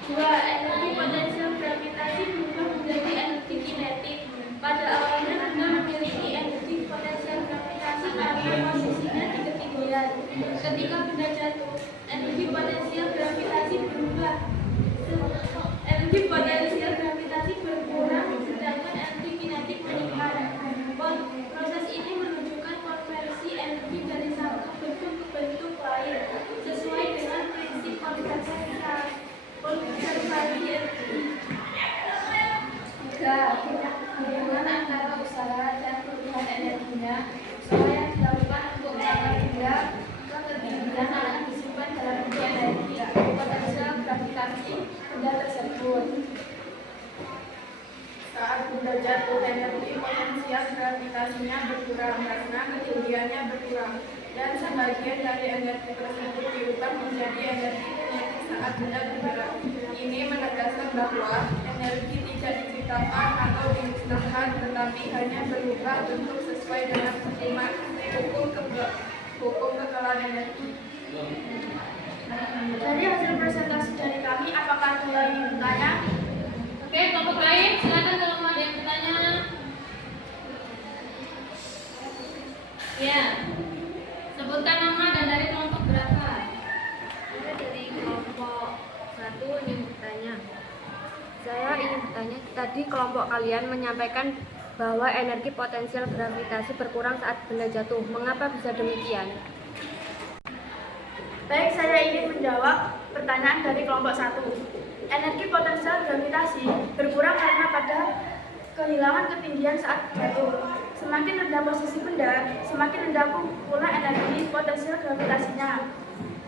2. Energi potensial gravitasi berubah menjadi energi kinetik. Pada awalnya benda memiliki energi potensial gravitasi karena posisinya di ketinggian. Ketika benda jatuh, energi potensial gravitasi berubah. Energi potensial gravitasi berkurang, sedangkan energi kinetik meningkat. Proses ini menunjukkan konversi energi dari satu bentuk ke bentuk lain, sesuai dengan prinsip konservasi energi. 3. Hubungan antara usaha dan perubahan energinya. Usaha yang dilakukan untuk mencapai benda ke ketinggian akan disimpan dalam bentuk energi potensial gravitasi benda tersebut. Saat benda jatuh, energi potensial gravitasinya berkurang karena ketinggiannya berkurang, dan sebagian dari energi tersebut diubah menjadi energi kinetik saat benda bergerak. Ini menegaskan bahwa energi tidak diciptakan atau dimusnahkan, tetapi hanya berubah bentuk sesuai dengan hukum kekekalan energi. Dari hasil presentasi dari kami, apakah ada yang ingin bertanya? Oke, kelompok lain silakan kalau mau ada yang bertanya. Ya. Sebutkan nama dan dari kelompok berapa? Saya dari kelompok 1 ingin bertanya. Saya ingin bertanya, tadi kelompok kalian menyampaikan bahwa energi potensial gravitasi berkurang saat benda jatuh. Mengapa bisa demikian? Baik, saya ingin menjawab pertanyaan dari kelompok 1. Energi potensial gravitasi berkurang karena pada kehilangan ketinggian saat jatuh. Semakin rendah posisi benda, semakin rendah pula energi potensial gravitasinya.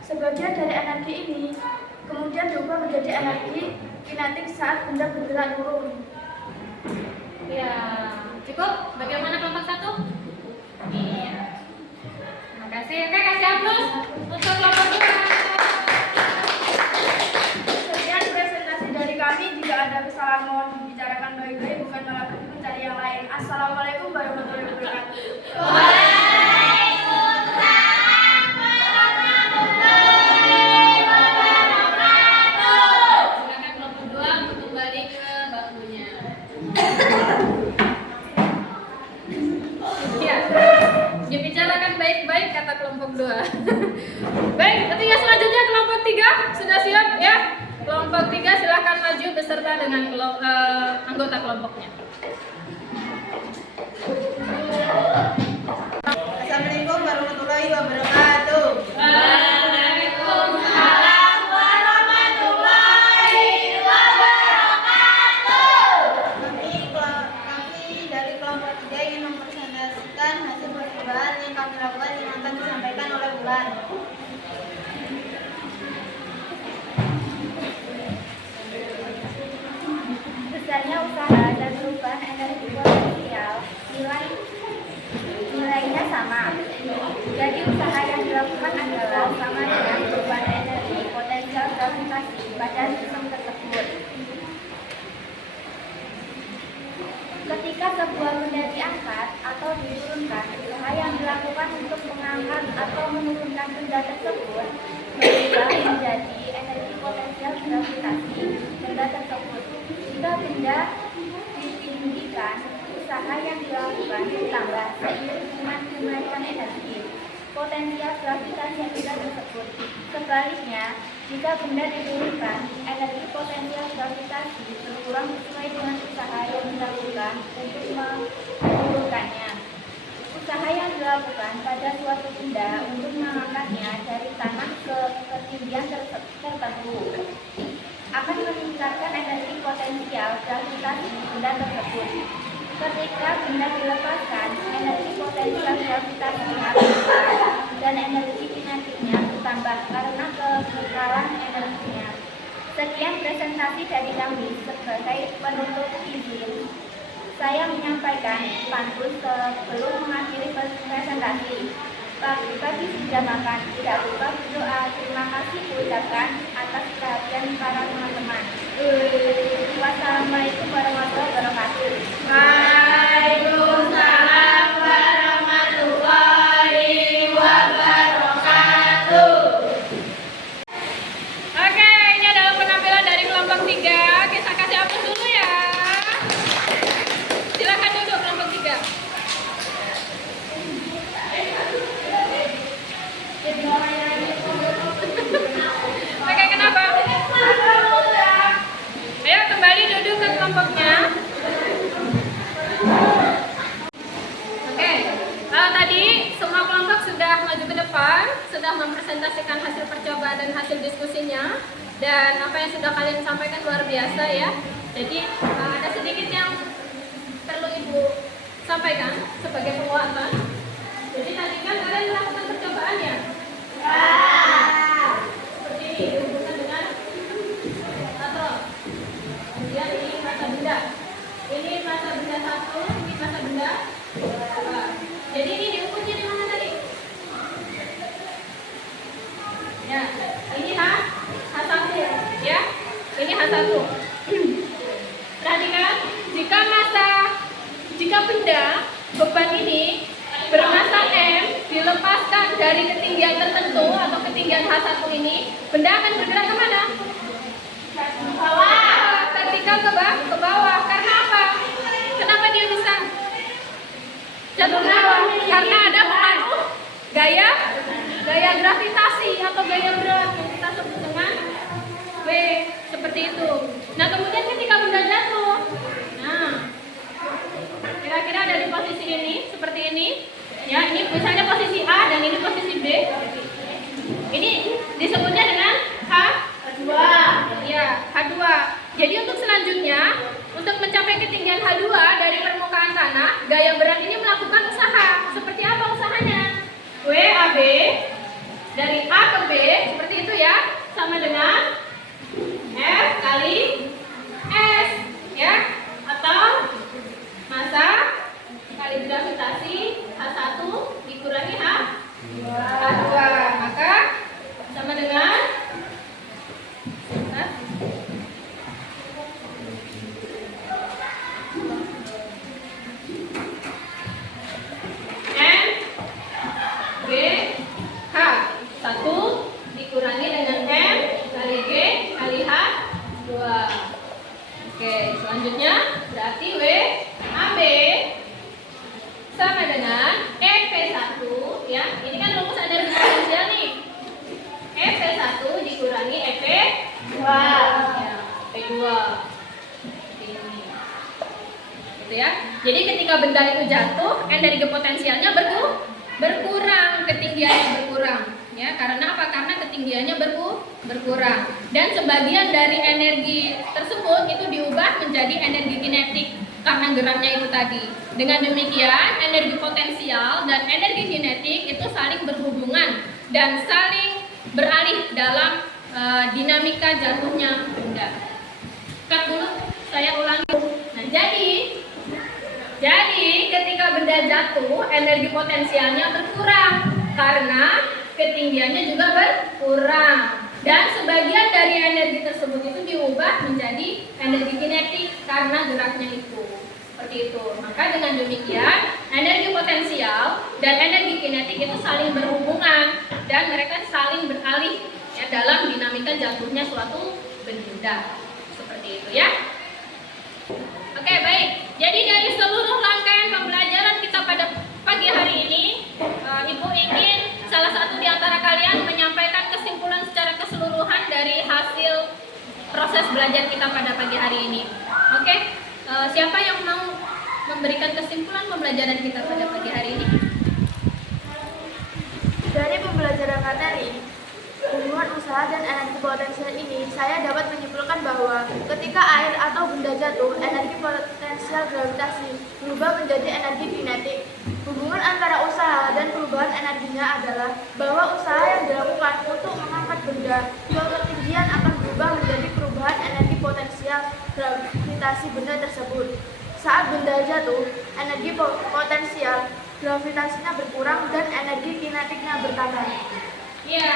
Sebagian dari energi ini kemudian diubah menjadi energi kinetik saat benda bergerak turun. Ya, cukup. Bagaimana kelompok 1? Iya. Terima kasih. Oke, kasih aplaus untuk kelompok 2. Sekian presentasi dari kami. Jika ada kesalahan mohon dibicarakan baik-baik, bukan malah mencari yang lain. Assalamualaikum warahmatullahi wabarakatuh. Silakan kelompok 2 untuk kembali ke bangkunya. Ya, dibicarakan baik-baik kata kelompok 2. Baik, ketika selanjutnya kelompok 3 sudah siap ya. Kelompok 3 silahkan maju beserta dengan anggota kelompoknya. Assalamualaikum warahmatullahi wabarakatuh. Waalaikumsalam warahmatullahi Kami dari kelompok 3 ingin mempresentasikan hasil percobaan yang kami lakukan yang akan disampaikan oleh Bulan. Besarnya usaha dan perubahan energi potensial nilainya sama. Jadi usaha yang dilakukan adalah sama dengan perubahan energi potensial gravitasi pada sistem tersebut. Ketika sebuah benda diangkat atau diturunkan, usaha yang dilakukan untuk mengangkat atau menurunkan benda tersebut berubah menjadi energi potensial gravitasi benda tersebut. Jika benda ditinggikan, usaha yang dilakukan ditambah seiring dengan kenaikan energi potensial gravitasi benda tersebut. Sebaliknya, jika benda diturunkan, energi potensial gravitasi berkurang sesuai dengan usaha yang dilakukan untuk menurunkannya. Usaha yang dilakukan pada suatu benda untuk mengangkatnya dari tanah ke ketinggian tertentu akan meningkatkan energi potensial gravitasi benda tersebut. Ketika benda dilepaskan, energi potensial gravitasinya berkurang dan energi kinetiknya bertambah karena kekekalan energinya. Sekian presentasi dari kami. Sebagai penutup izin, saya menyampaikan pantun sebelum mengakhiri presentasi. Pagi sudah makan, tidak lupa berdoa. Terima kasih ucapkan atas perhatian para teman-teman. Wassalamualaikum warahmatullahi wabarakatuh. Waalaikumsalam warahmatullahi wabarakatuh. Oke, ini adalah penampilan dari kelompok 3. Kita kasih aplaus dulu ya. Silakan duduk kelompok 3. Oke, kenapa? Ayo kembali duduk ke kelompoknya. Oke, tadi semua kelompok sudah maju ke depan, sudah mempresentasikan hasil percobaan dan hasil diskusinya, dan apa yang sudah kalian sampaikan luar biasa ya. Jadi ada sedikit yang perlu Ibu sampaikan sebagai penguatan. Jadi tadi kan kalian melakukan percobaan ya? Seperti ini, hubungan dengan atrom. Kemudian ini massa benda. Ini massa benda 1, ini massa benda 2. Jadi ini diukurnya di mana tadi? Ya, ini H1 ya. Ini H1. Perhatikan, jika benda beban ini bermassa M dilepaskan dari ketinggian tertentu atau ketinggian H1 ini, benda akan bergerak kemana? Ke bawah, vertikal ke bawah. Karena apa? Kenapa dia bisa jatuh ke bawah? Karena ada pengaruh gaya gravitasi atau gaya berat yang kita sebut dengan W, seperti itu. Nah, kemudian ketika benda jatuh, nah kira-kira ada di posisi ini, seperti ini. Ya, ini misalnya posisi A dan ini posisi B. Ini disebutnya dengan H2. Ya, H2. Jadi untuk selanjutnya, untuk mencapai ketinggian H2 dari permukaan tanah, gaya berat ini melakukan usaha. Seperti apa usahanya? WAB dari A ke B, seperti itu ya, sama dengan F kali S, ya, atau massa kali gravitasi H1 dikurangi H2, maka sama dengan M G H 1 dikurangi dengan M kali G kali H 2. Oke, selanjutnya berarti W AB sama dengan EP1, ya. Ini kan rumus energi potensial nih. EP1 dikurangi EP2. Ya, EP2. Seperti ini. Gitu ya. Jadi ketika benda itu jatuh, energi potensialnya berkurang, ketinggiannya berkurang. Ya, karena apa? Karena ketinggiannya berkurang. Dan sebagian dari energi tersebut itu diubah menjadi energi kinetik karena geraknya itu tadi. Dengan demikian, energi potensial dan energi kinetik itu saling berhubungan dan saling beralih dalam dinamika jatuhnya benda. Cut dulu, saya ulangi. Nah, jadi ketika benda jatuh, energi potensialnya berkurang karena ketinggiannya juga berkurang. Dan sebagian dari energi tersebut itu diubah menjadi energi kinetik karena geraknya itu. Seperti itu. Maka dengan demikian, energi potensial dan energi kinetik itu saling berhubungan dan mereka saling beralih ya, dalam dinamika jatuhnya suatu benda. Seperti itu ya. Oke, baik. Jadi dari seluruh rangkaian pembelajaran kita pada pagi hari ini, Ibu ingin salah satu di antara kalian menyampaikan kesimpulan secara keseluruhan dari hasil proses belajar kita pada pagi hari ini. Oke, siapa yang mau memberikan kesimpulan pembelajaran kita pada pagi hari ini? Dari pembelajaran materi, hubungan usaha dan energi potensial ini, saya dapat menyimpulkan bahwa ketika air atau benda jatuh, energi potensial gravitasi berubah menjadi energi kinetik. Hubungan antara usaha dan perubahan energinya adalah bahwa usaha yang dilakukan untuk mengangkat benda ke ketinggian akan berubah menjadi perubahan energi potensial gravitasi benda tersebut. Saat benda jatuh, energi potensial gravitasinya berkurang dan energi kinetiknya bertambah. Ya,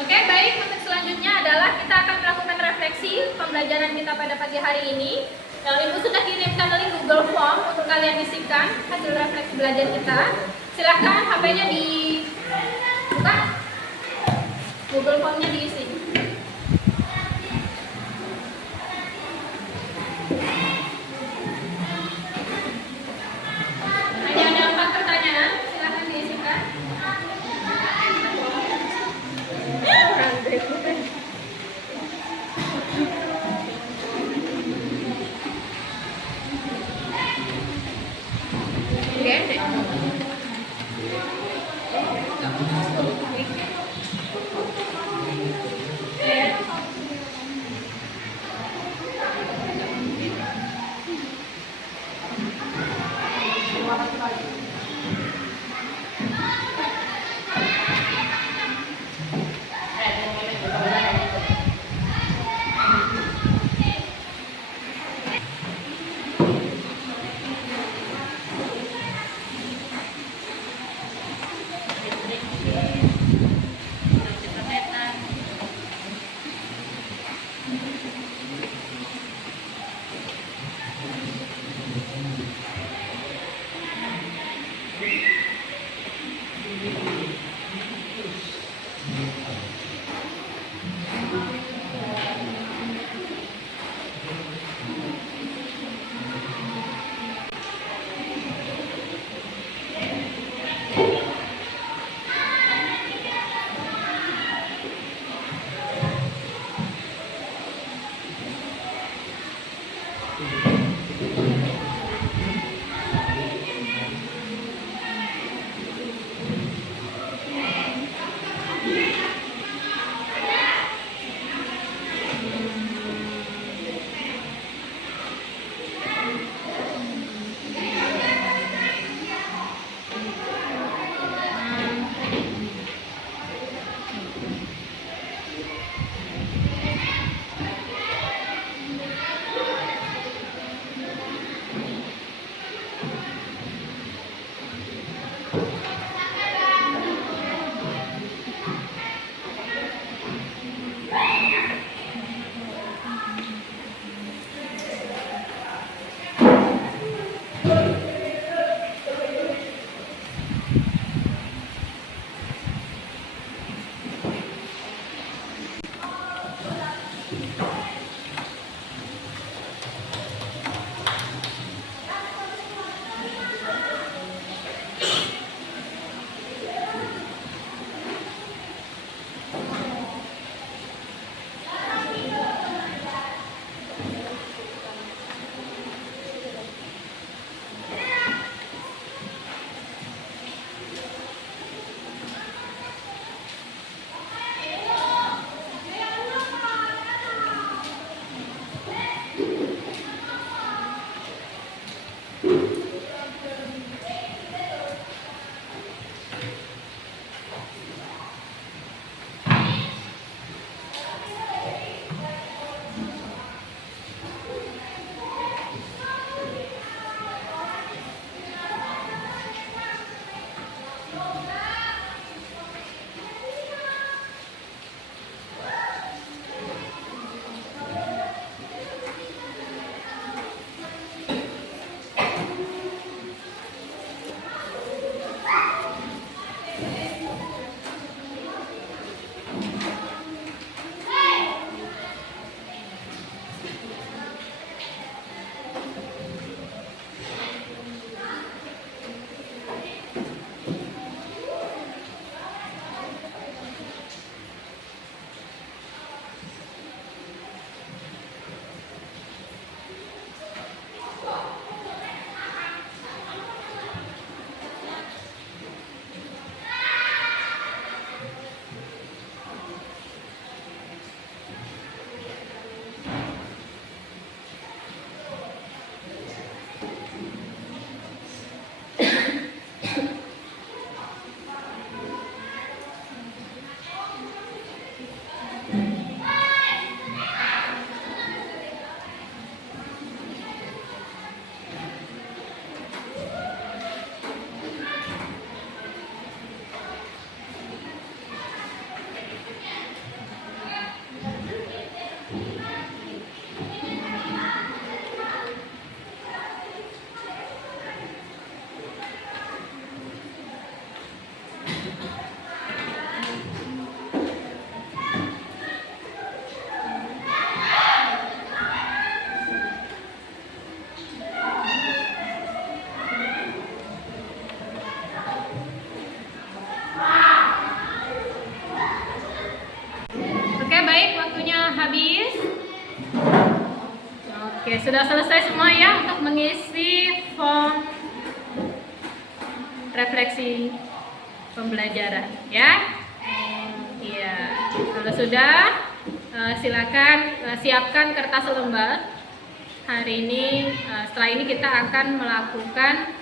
oke, baik. Untuk selanjutnya adalah kita akan melakukan refleksi pembelajaran kita pada pagi hari ini. Ibu sudah kirimkan link Google Form untuk kalian isikan hasil refleksi belajar kita. Silahkan HP-nya dibuka, Google Form-nya diisi. Hanya ada 4 pertanyaan, silahkan diisikan. Gede. habis? Oke, sudah selesai semua ya untuk mengisi form refleksi pembelajaran ya. Iya, kalau sudah silakan siapkan kertas lembar. Hari ini setelah ini kita akan melakukan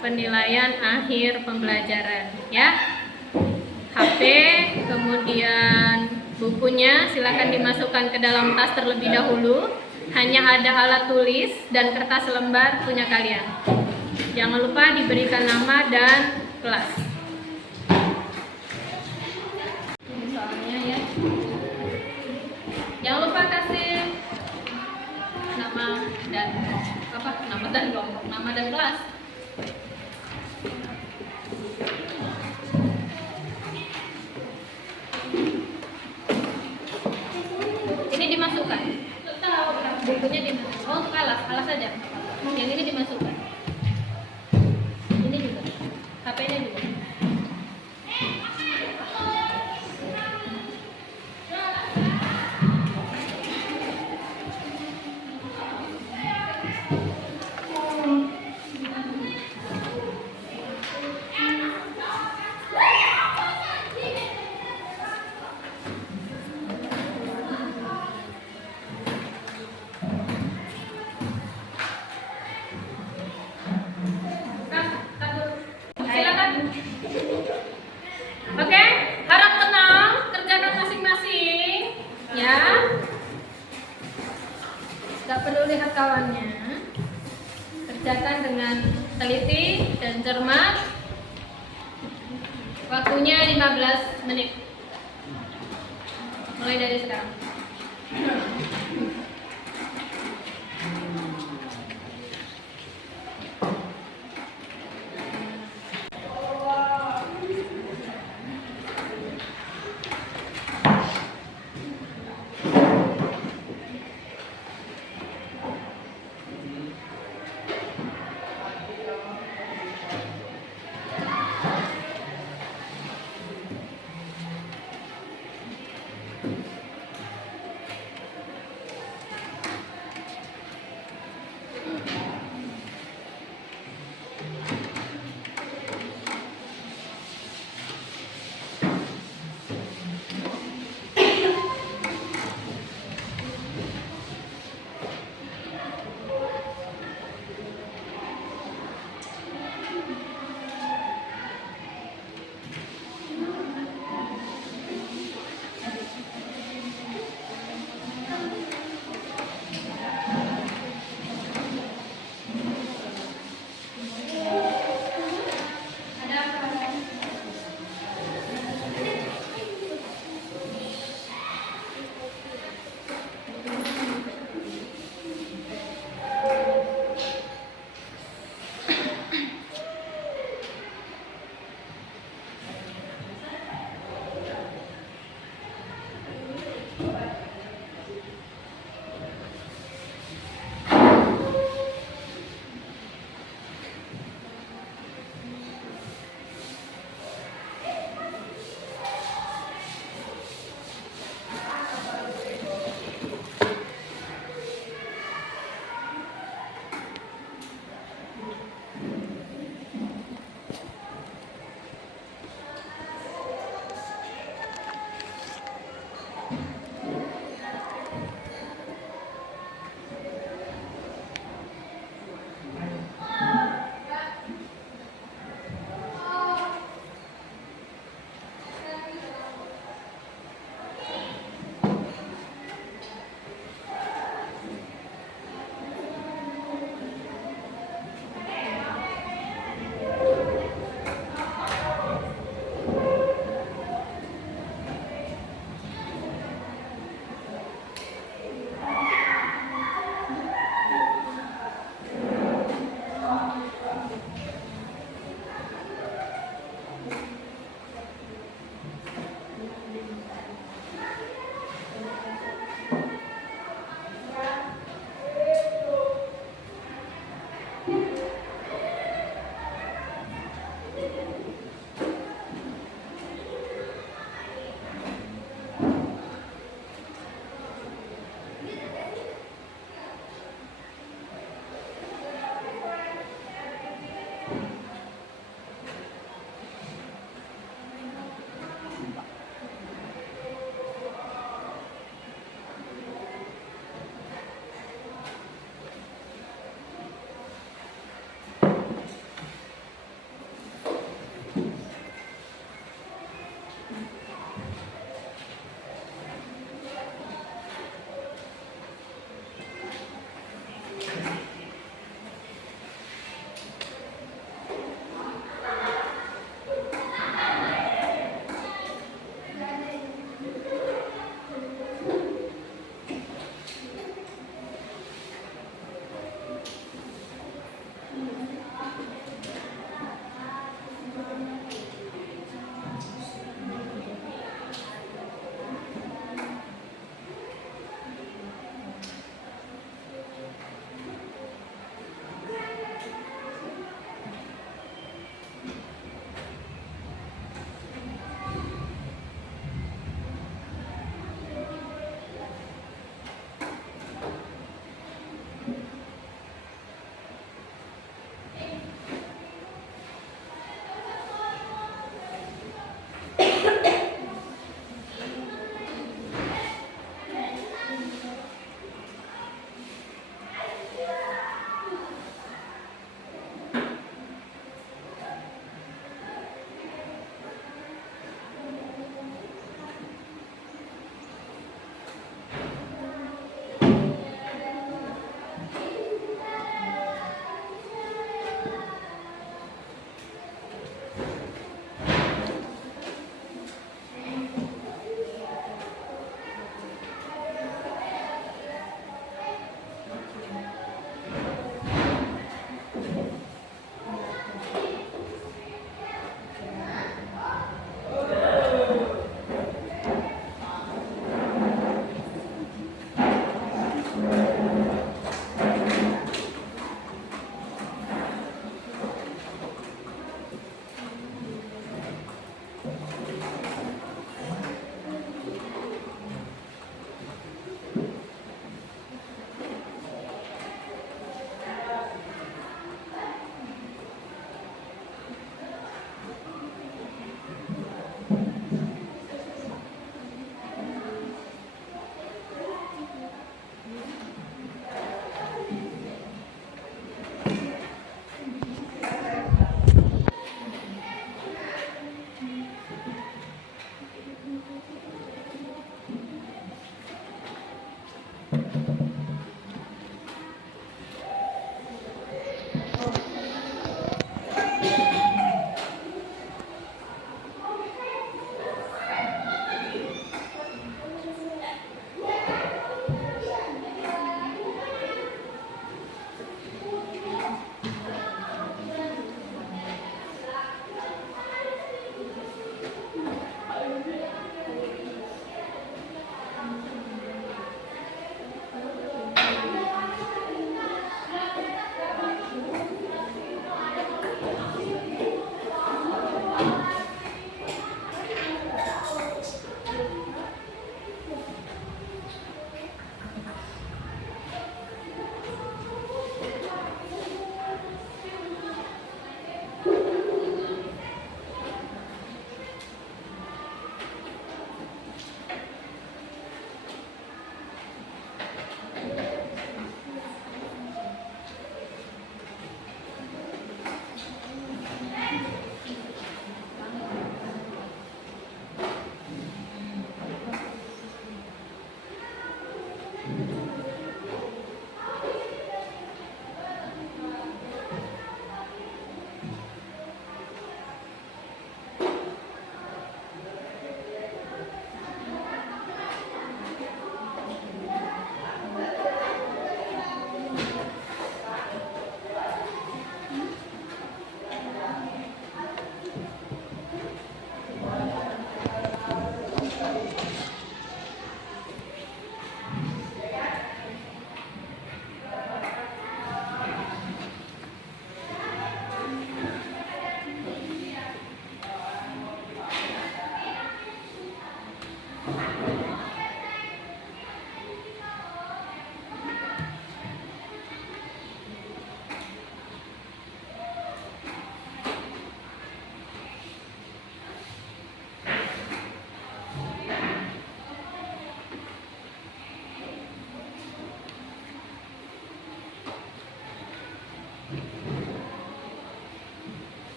penilaian akhir pembelajaran ya. HP, kemudian bukunya silakan dimasukkan ke dalam tas terlebih dahulu. Hanya ada alat tulis dan kertas lembar punya kalian. Jangan lupa diberikan nama dan kelas. Ini soalnya ya. Jangan lupa kasih nama dan kelompok, nama dan kelas. Ini dimasukkan. Bukunya dimasukkan. Oh, alas saja. Yang ini dimasukkan. Ini juga. HP-nya juga. Silakan. Oke, harap tenang, kerjakan masing-masing, ya. Tidak perlu lihat kawannya. Kerjakan dengan teliti dan cermat. Waktunya 15 menit. Mulai dari sekarang.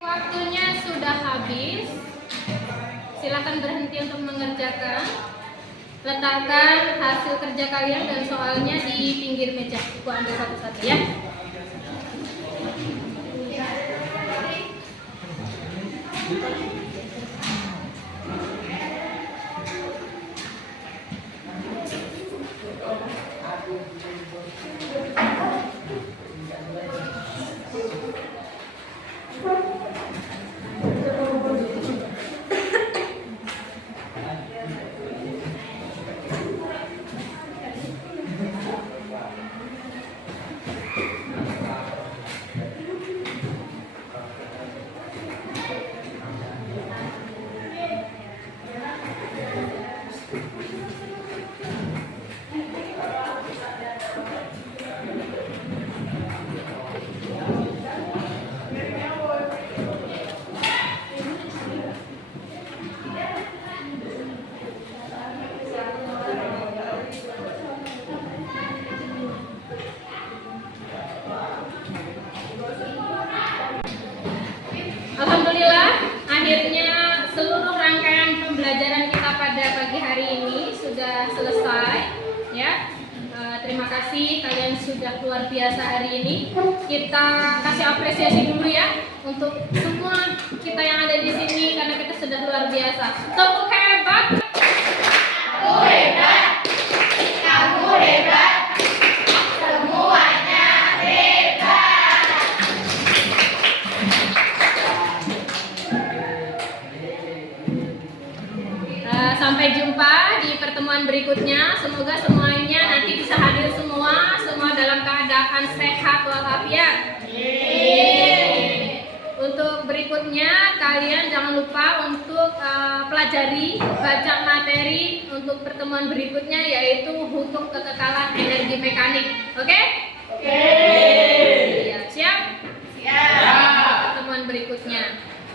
Waktunya sudah habis. Silakan berhenti untuk mengerjakan. Letakkan hasil kerja kalian dan soalnya di pinggir meja. Ibu ambil satu-satu ya. alhamdulillah akhirnya seluruh rangkaian pembelajaran kita pada pagi hari ini sudah selesai ya. Terima kasih kalian sudah luar biasa hari ini. Kita kasih apresiasi dulu ya untuk semua kita yang ada di sini karena kita sudah luar biasa. Tepuk hebat. Aku hebat. Kamu hebat. Semuanya hebat. Sampai jumpa di pertemuan berikutnya. Semoga semuanya nanti bisa hadir semua dalam keadaan sehat walafiat. Untuk berikutnya kalian jangan lupa untuk pelajari, baca materi untuk pertemuan berikutnya yaitu hukum kekekalan energi mekanik. Oke? Oke. Ya, siap? Siap. Pertemuan berikutnya.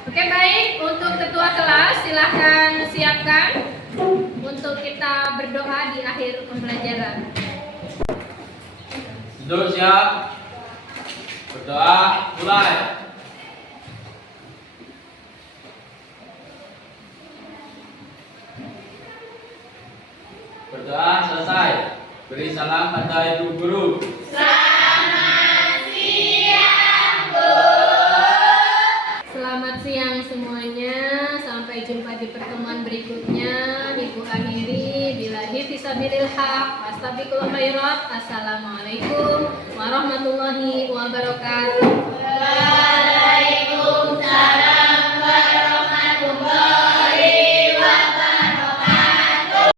Oke, baik. Untuk ketua kelas silahkan siapkan untuk kita berdoa di akhir pembelajaran. Duduk siap. Berdoa mulai. Berdoa selesai. Beri salam pada ibu guru. Selamat siang semuanya. Sampai jumpa di pertemuan berikutnya. Ibu akhiri billahi fisabilil haq. Astaghfirul khairat. Assalamualaikum warahmatullahi wabarakatuh. Waalaikumsalam.